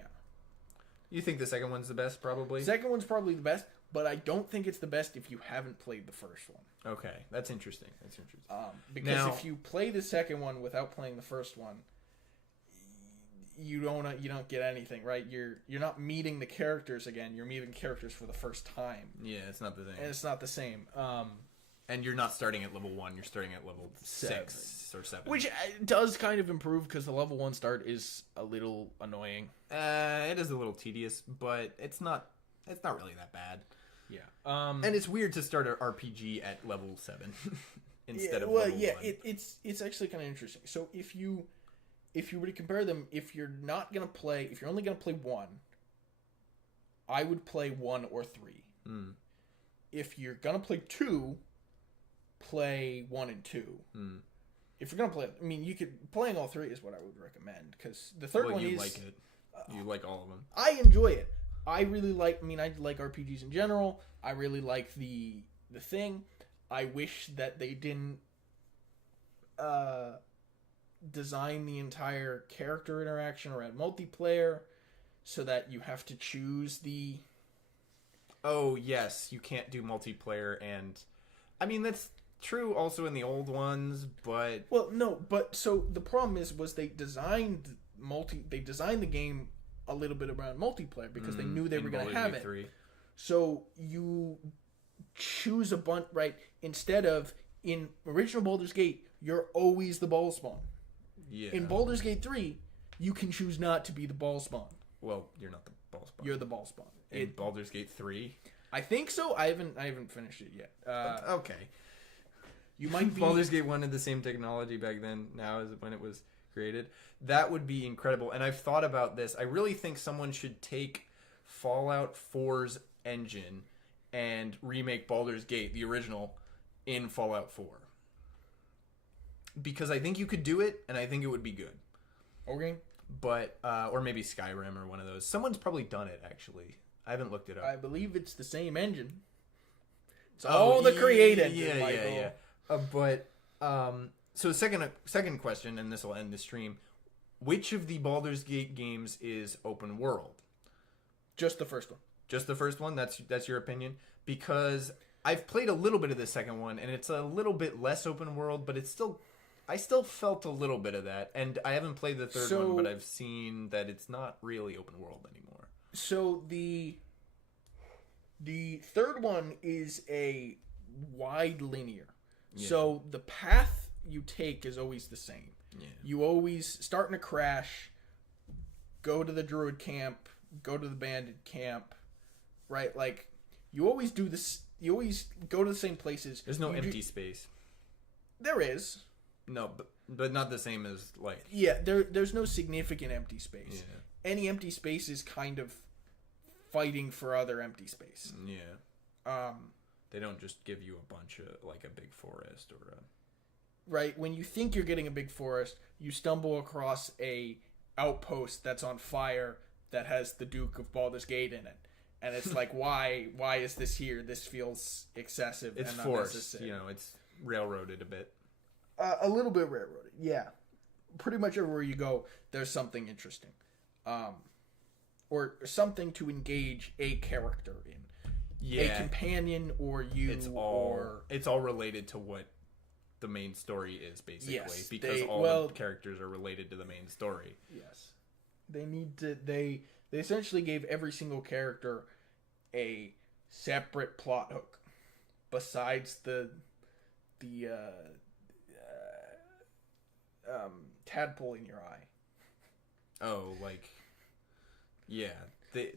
You think the second one's the best, probably? Second one's probably the best, but I don't think it's the best if you haven't played the first one. Okay, that's interesting. Because Now- if you play the second one without playing the first one, you don't get anything, right? You're not meeting the characters again. You're meeting characters for the first time, Yeah, it's not the and same. it's not the same. And you're not starting at level 1. You're starting at level 6 or 7. Which does kind of improve, because the level 1 start is a little annoying. It is a little tedious, but it's not really that bad. Yeah. And it's weird to start an RPG at level 7 instead of level 1. It's actually kind of interesting. So if you were to compare them, if you're only gonna play 1, I would play 1 or 3. If you're gonna play 2, play 1 and 2. If you're gonna play, I mean, playing all 3 is what I would recommend, because the third one you is like it. You like all of them. I enjoy it. I like RPGs in general. I really like the thing. I wish that they didn't design the entire character interaction or add multiplayer, so that you have to choose the oh yes, you can't do multiplayer, and I mean that's true also in the old ones, but Well, no, but so the problem was they designed the game a little bit around multiplayer because they knew they were going to have it. 3. So you choose a bunch, right? Instead of in original Baldur's Gate, you're always the ball spawn. Yeah. In Baldur's Gate 3, you can choose not to be the ball spawn. Well, you're not the ball spawn. You're the ball spawn. In Baldur's Gate 3. I think so. I haven't finished it yet. Okay. You might be. Baldur's Gate 1 had the same technology back then. Now as when it was created, that would be incredible. And I've thought about this. I really think someone should take Fallout 4's engine and remake Baldur's Gate, the original, in Fallout 4. Because I think you could do it, and I think it would be good. Okay. But or maybe Skyrim or one of those. Someone's probably done it actually. I haven't looked it up. I believe it's the same engine. It's all the Create engine, Michael. Yeah. So second question, and this will end the stream. Which of the Baldur's Gate games is open world? Just the first one. Just the first one? That's your opinion? Because I've played a little bit of the second one, and it's a little bit less open world, but I still felt a little bit of that. And I haven't played the third one, but I've seen that it's not really open world anymore. So the third one is a wide linear. Yeah. So the path you take is always the same. Yeah. You always start in a crash, go to the druid camp, go to the bandit camp, right? Like you always do this. You always go to the same places. There's no empty space. There is. No, but not the same as like. Yeah, there's no significant empty space. Yeah. Any empty space is kind of fighting for other empty space. Yeah. They don't just give you a bunch of like a big forest or a. Right, when you think you're getting a big forest, you stumble across a outpost that's on fire that has the Duke of Baldur's Gate in it. And it's like, why is this here? This feels excessive it's and forced, unnecessary. You know, it's railroaded a bit. A little bit railroaded, yeah. Pretty much everywhere you go, there's something interesting. Or something to engage a character in. Yeah. A companion or you it's all related to what the main story is, basically. Yes, because the characters are related to the main story. Yes. They essentially gave every single character a separate plot hook besides the tadpole in your eye. Oh, like yeah.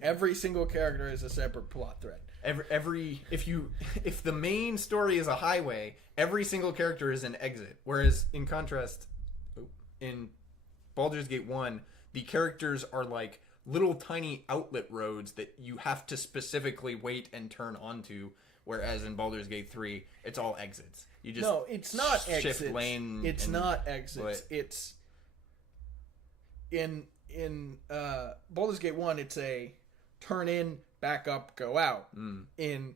Every single character is a separate plot thread. If the main story is a highway, every single character is an exit. Whereas in contrast, in Baldur's Gate 1, the characters are like little tiny outlet roads that you have to specifically wait and turn onto. Whereas in Baldur's Gate 3, it's all exits. You just it's not shift exits. lane. It's not exits. It's in Baldur's Gate 1, it's a turn in, back up, go out. In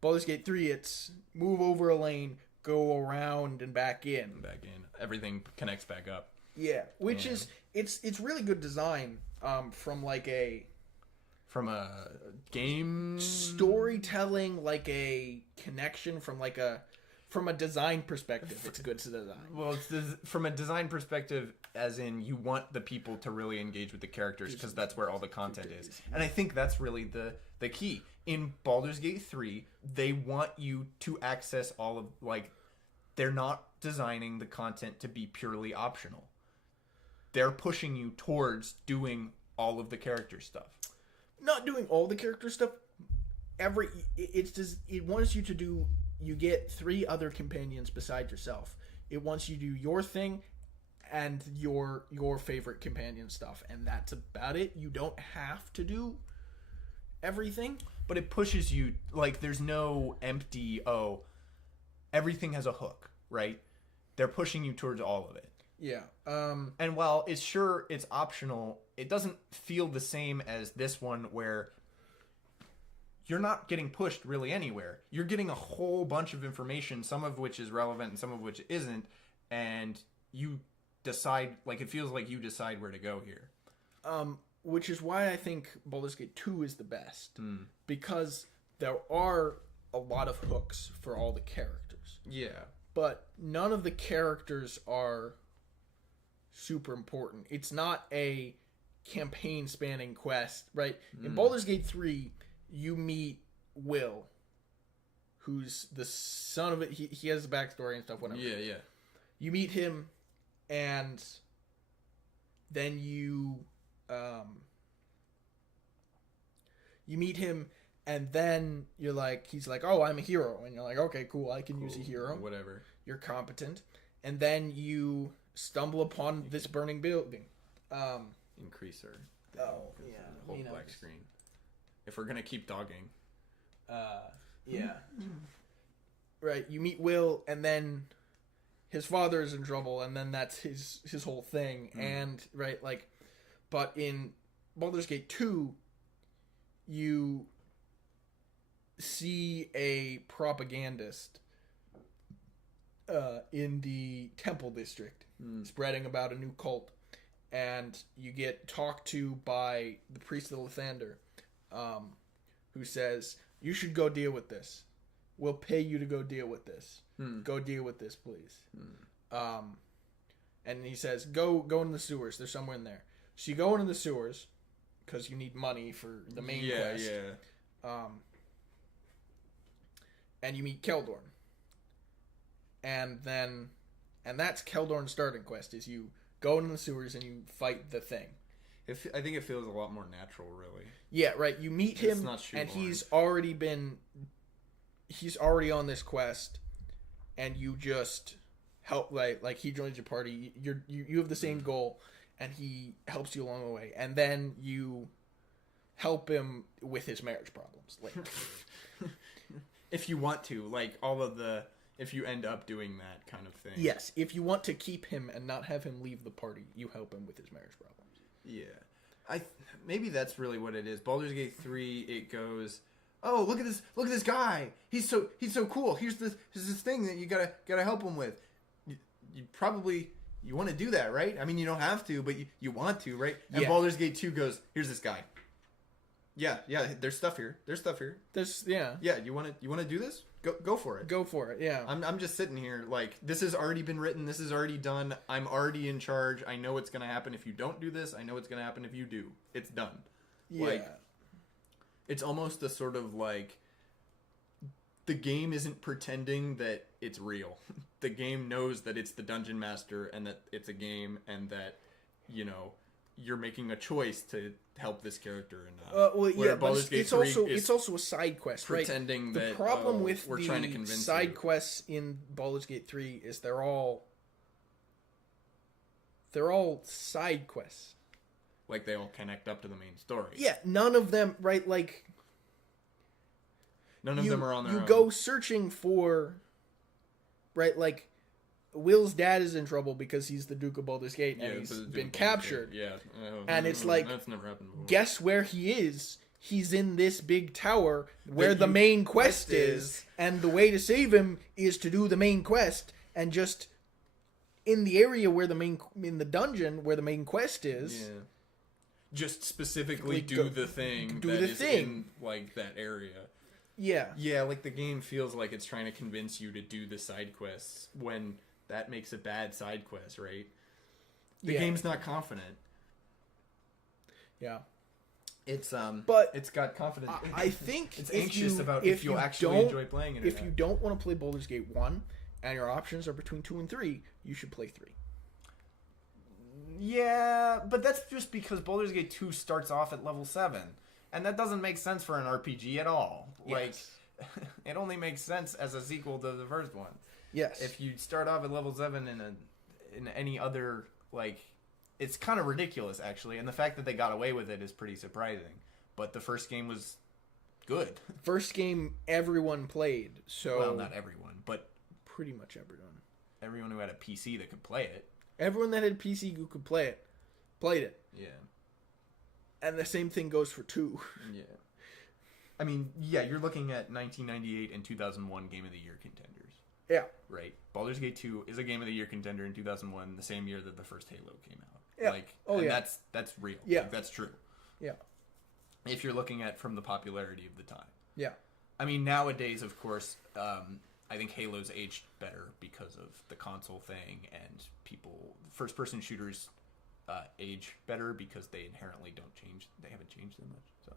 Baldur's Gate 3, it's move over a lane, go around and back in. Everything connects back up. Yeah, which is it's really good design from a game storytelling, like a connection from a design perspective. It's good to design. Well, from a design perspective, as in you want the people to really engage with the characters because that's where all the content is. And I think that's really the key. In Baldur's Gate 3, they want you to access all of, like, they're not designing the content to be purely optional. They're pushing you towards doing all of the character stuff. Not doing all the character stuff. It wants you to do. You get 3 other companions beside yourself. It wants you to do your thing and your favorite companion stuff, and that's about it. You don't have to do everything, but it pushes you. Like, there's no empty. Oh, everything has a hook, right? They're pushing you towards all of it. Yeah. And while it's optional, it doesn't feel the same as this one where you're not getting pushed really anywhere. You're getting a whole bunch of information, some of which is relevant and some of which isn't, and you decide, like, it feels like you decide where to go here. Which is why I think Baldur's Gate 2 is the best. Because there are a lot of hooks for all the characters, Yeah. but none of the characters are super important. It's not a campaign spanning quest, right? In Baldur's Gate 3, you meet Will, who's the son of it. He has a backstory and stuff, whatever. Yeah. You meet him, and then you meet him, and then you're like, he's like, oh, I'm a hero, and you're like, okay, cool, I can use a hero. Whatever. You're competent, and then you stumble upon this burning building. Increaser. Oh, yeah. Whole black screen. If we're gonna keep dogging. Yeah. Right, you meet Will, and then his father is in trouble, and then that's his whole thing. And, right, like, but in Baldur's Gate 2, you see a propagandist in the Temple District spreading about a new cult. And you get talked to by the priest of Lathander, who says, you should go deal with this. We'll pay you to go deal with this. Go deal with this, please. And he says, go in the sewers. There's somewhere in there. So you go into the sewers, because you need money for the main quest. And you meet Keldorn. And that's Keldorn's starting quest, is you go into the sewers and you fight the thing. I think it feels a lot more natural, really. Yeah, right. You meet him, not and shoehorned. he's already on this quest, and you just help. Like he joins your party. You have the same goal, and he helps you along the way. And then you help him with his marriage problems later. If you want to, like if you end up doing that kind of thing. Yes, if you want to keep him and not have him leave the party, you help him with his marriage problems. Yeah, maybe that's really what it is. Baldur's Gate 3, it goes, oh, look at this guy. He's so cool. Here's this thing that you gotta help him with. You probably want to do that, right? I mean, you don't have to, but you want to, right? And Baldur's Gate 2 goes, here's this guy. Yeah. There's stuff here. Yeah. You want to do this? Go for it. Go for it. Yeah. I'm just sitting here like, this has already been written. This is already done. I'm already in charge. I know what's going to happen if you don't do this. I know what's going to happen if you do. It's done. Yeah. Like, it's almost a sort of like, the game isn't pretending that it's real. The game knows that it's the dungeon master and that it's a game and that, you're making a choice to help this character and but it's also a side quest, pretending right? that the problem with we're trying to convince side quests in Baldur's Gate 3 is they're all side quests. Like they all connect up to the main story. Yeah, none of them, right? Like none of them are on their own. You go searching for, right? Like Will's dad is in trouble because he's the Duke of Baldur's Gate and he's been captured. Yeah. And it's like, that's never happened before. Guess where he is? He's in this big tower where the main quest is. And the way to save him is to do the main quest. And just in the area in the dungeon where the main quest is. Yeah. Just specifically do the thing in, like, that area. Yeah. Yeah, like the game feels like it's trying to convince you to do the side quests when that makes a bad side quest, right? The game's not confident. Yeah. It's but it's got confidence. I think it's anxious about if you'll actually enjoy playing it. If you don't want to play Baldur's Gate 1 and your options are between 2 and 3, you should play 3. Yeah, but that's just because Baldur's Gate 2 starts off at level 7. And that doesn't make sense for an RPG at all. Yes. Like, it only makes sense as a sequel to the first one. Yes. If you start off at level 7 in any other, like, it's kind of ridiculous, actually. And the fact that they got away with it is pretty surprising. But the first game was good. First game everyone played, so... Well, not everyone, but... Pretty much everyone. Everyone who had a PC that could play it. Everyone that had a PC who could play it, played it. Yeah. And the same thing goes for 2. Yeah. I mean, yeah, you're looking at 1998 and 2001 Game of the Year contenders. Yeah. Right. Baldur's Gate 2 is a Game of the Year contender in 2001, the same year that the first Halo came out. Yeah. Like, that's real. Yeah. Like, that's true. Yeah. If you're looking at from the popularity of the time. Yeah. I mean, nowadays, of course, I think Halo's aged better because of the console thing, and first-person shooters age better because they inherently don't change. They haven't changed that much. So,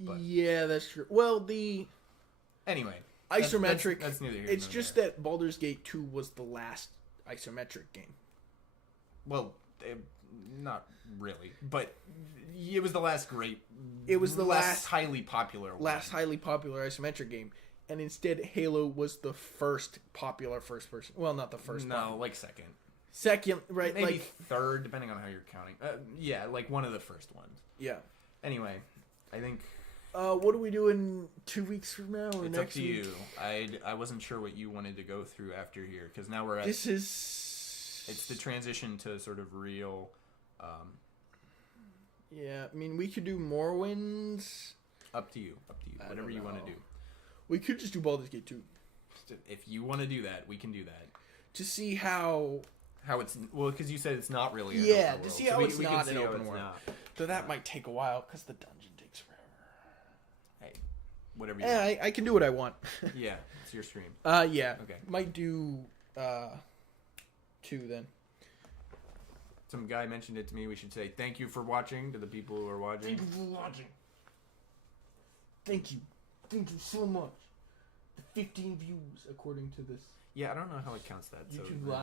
but yeah, that's true. Well, the anyway, isometric. That's neither here It's nor just there. that Baldur's Gate 2 was the last isometric game. Well, not really, but it was the last great. It was the last highly popular one. last highly popular isometric game, and instead Halo was the first popular first person. Well, not the first. No, one. like second. Second, right? Maybe like third, depending on how you're counting. Yeah, like one of the first ones. yeah. Anyway, I think What are we doing 2 weeks from now or it's up next to week? you. I wasn't sure what you wanted to go through after here because now we're at This is. it's the transition to sort of real. Yeah, I mean, we could do Morwinds. Up to you. I Whatever don't you want know. to do. We could just do Baldur's Gate 2 If you want to do that, we can do that. to see how. How it's because you said it's not really. An Yeah, open to world. see So how we it's can not see an how open it's world. not. So that might take a while because the dungeon takes forever. Hey, whatever you want. Yeah, I can do what I want. Yeah, it's your stream. Yeah. Okay. Might do 2 then. Some guy mentioned it to me. We should say thank you for watching to the people who are watching. Thank you for watching. Thank you. Thank you so much. The 15 views according to this Yeah, I don't know how it counts that. So YouTube live.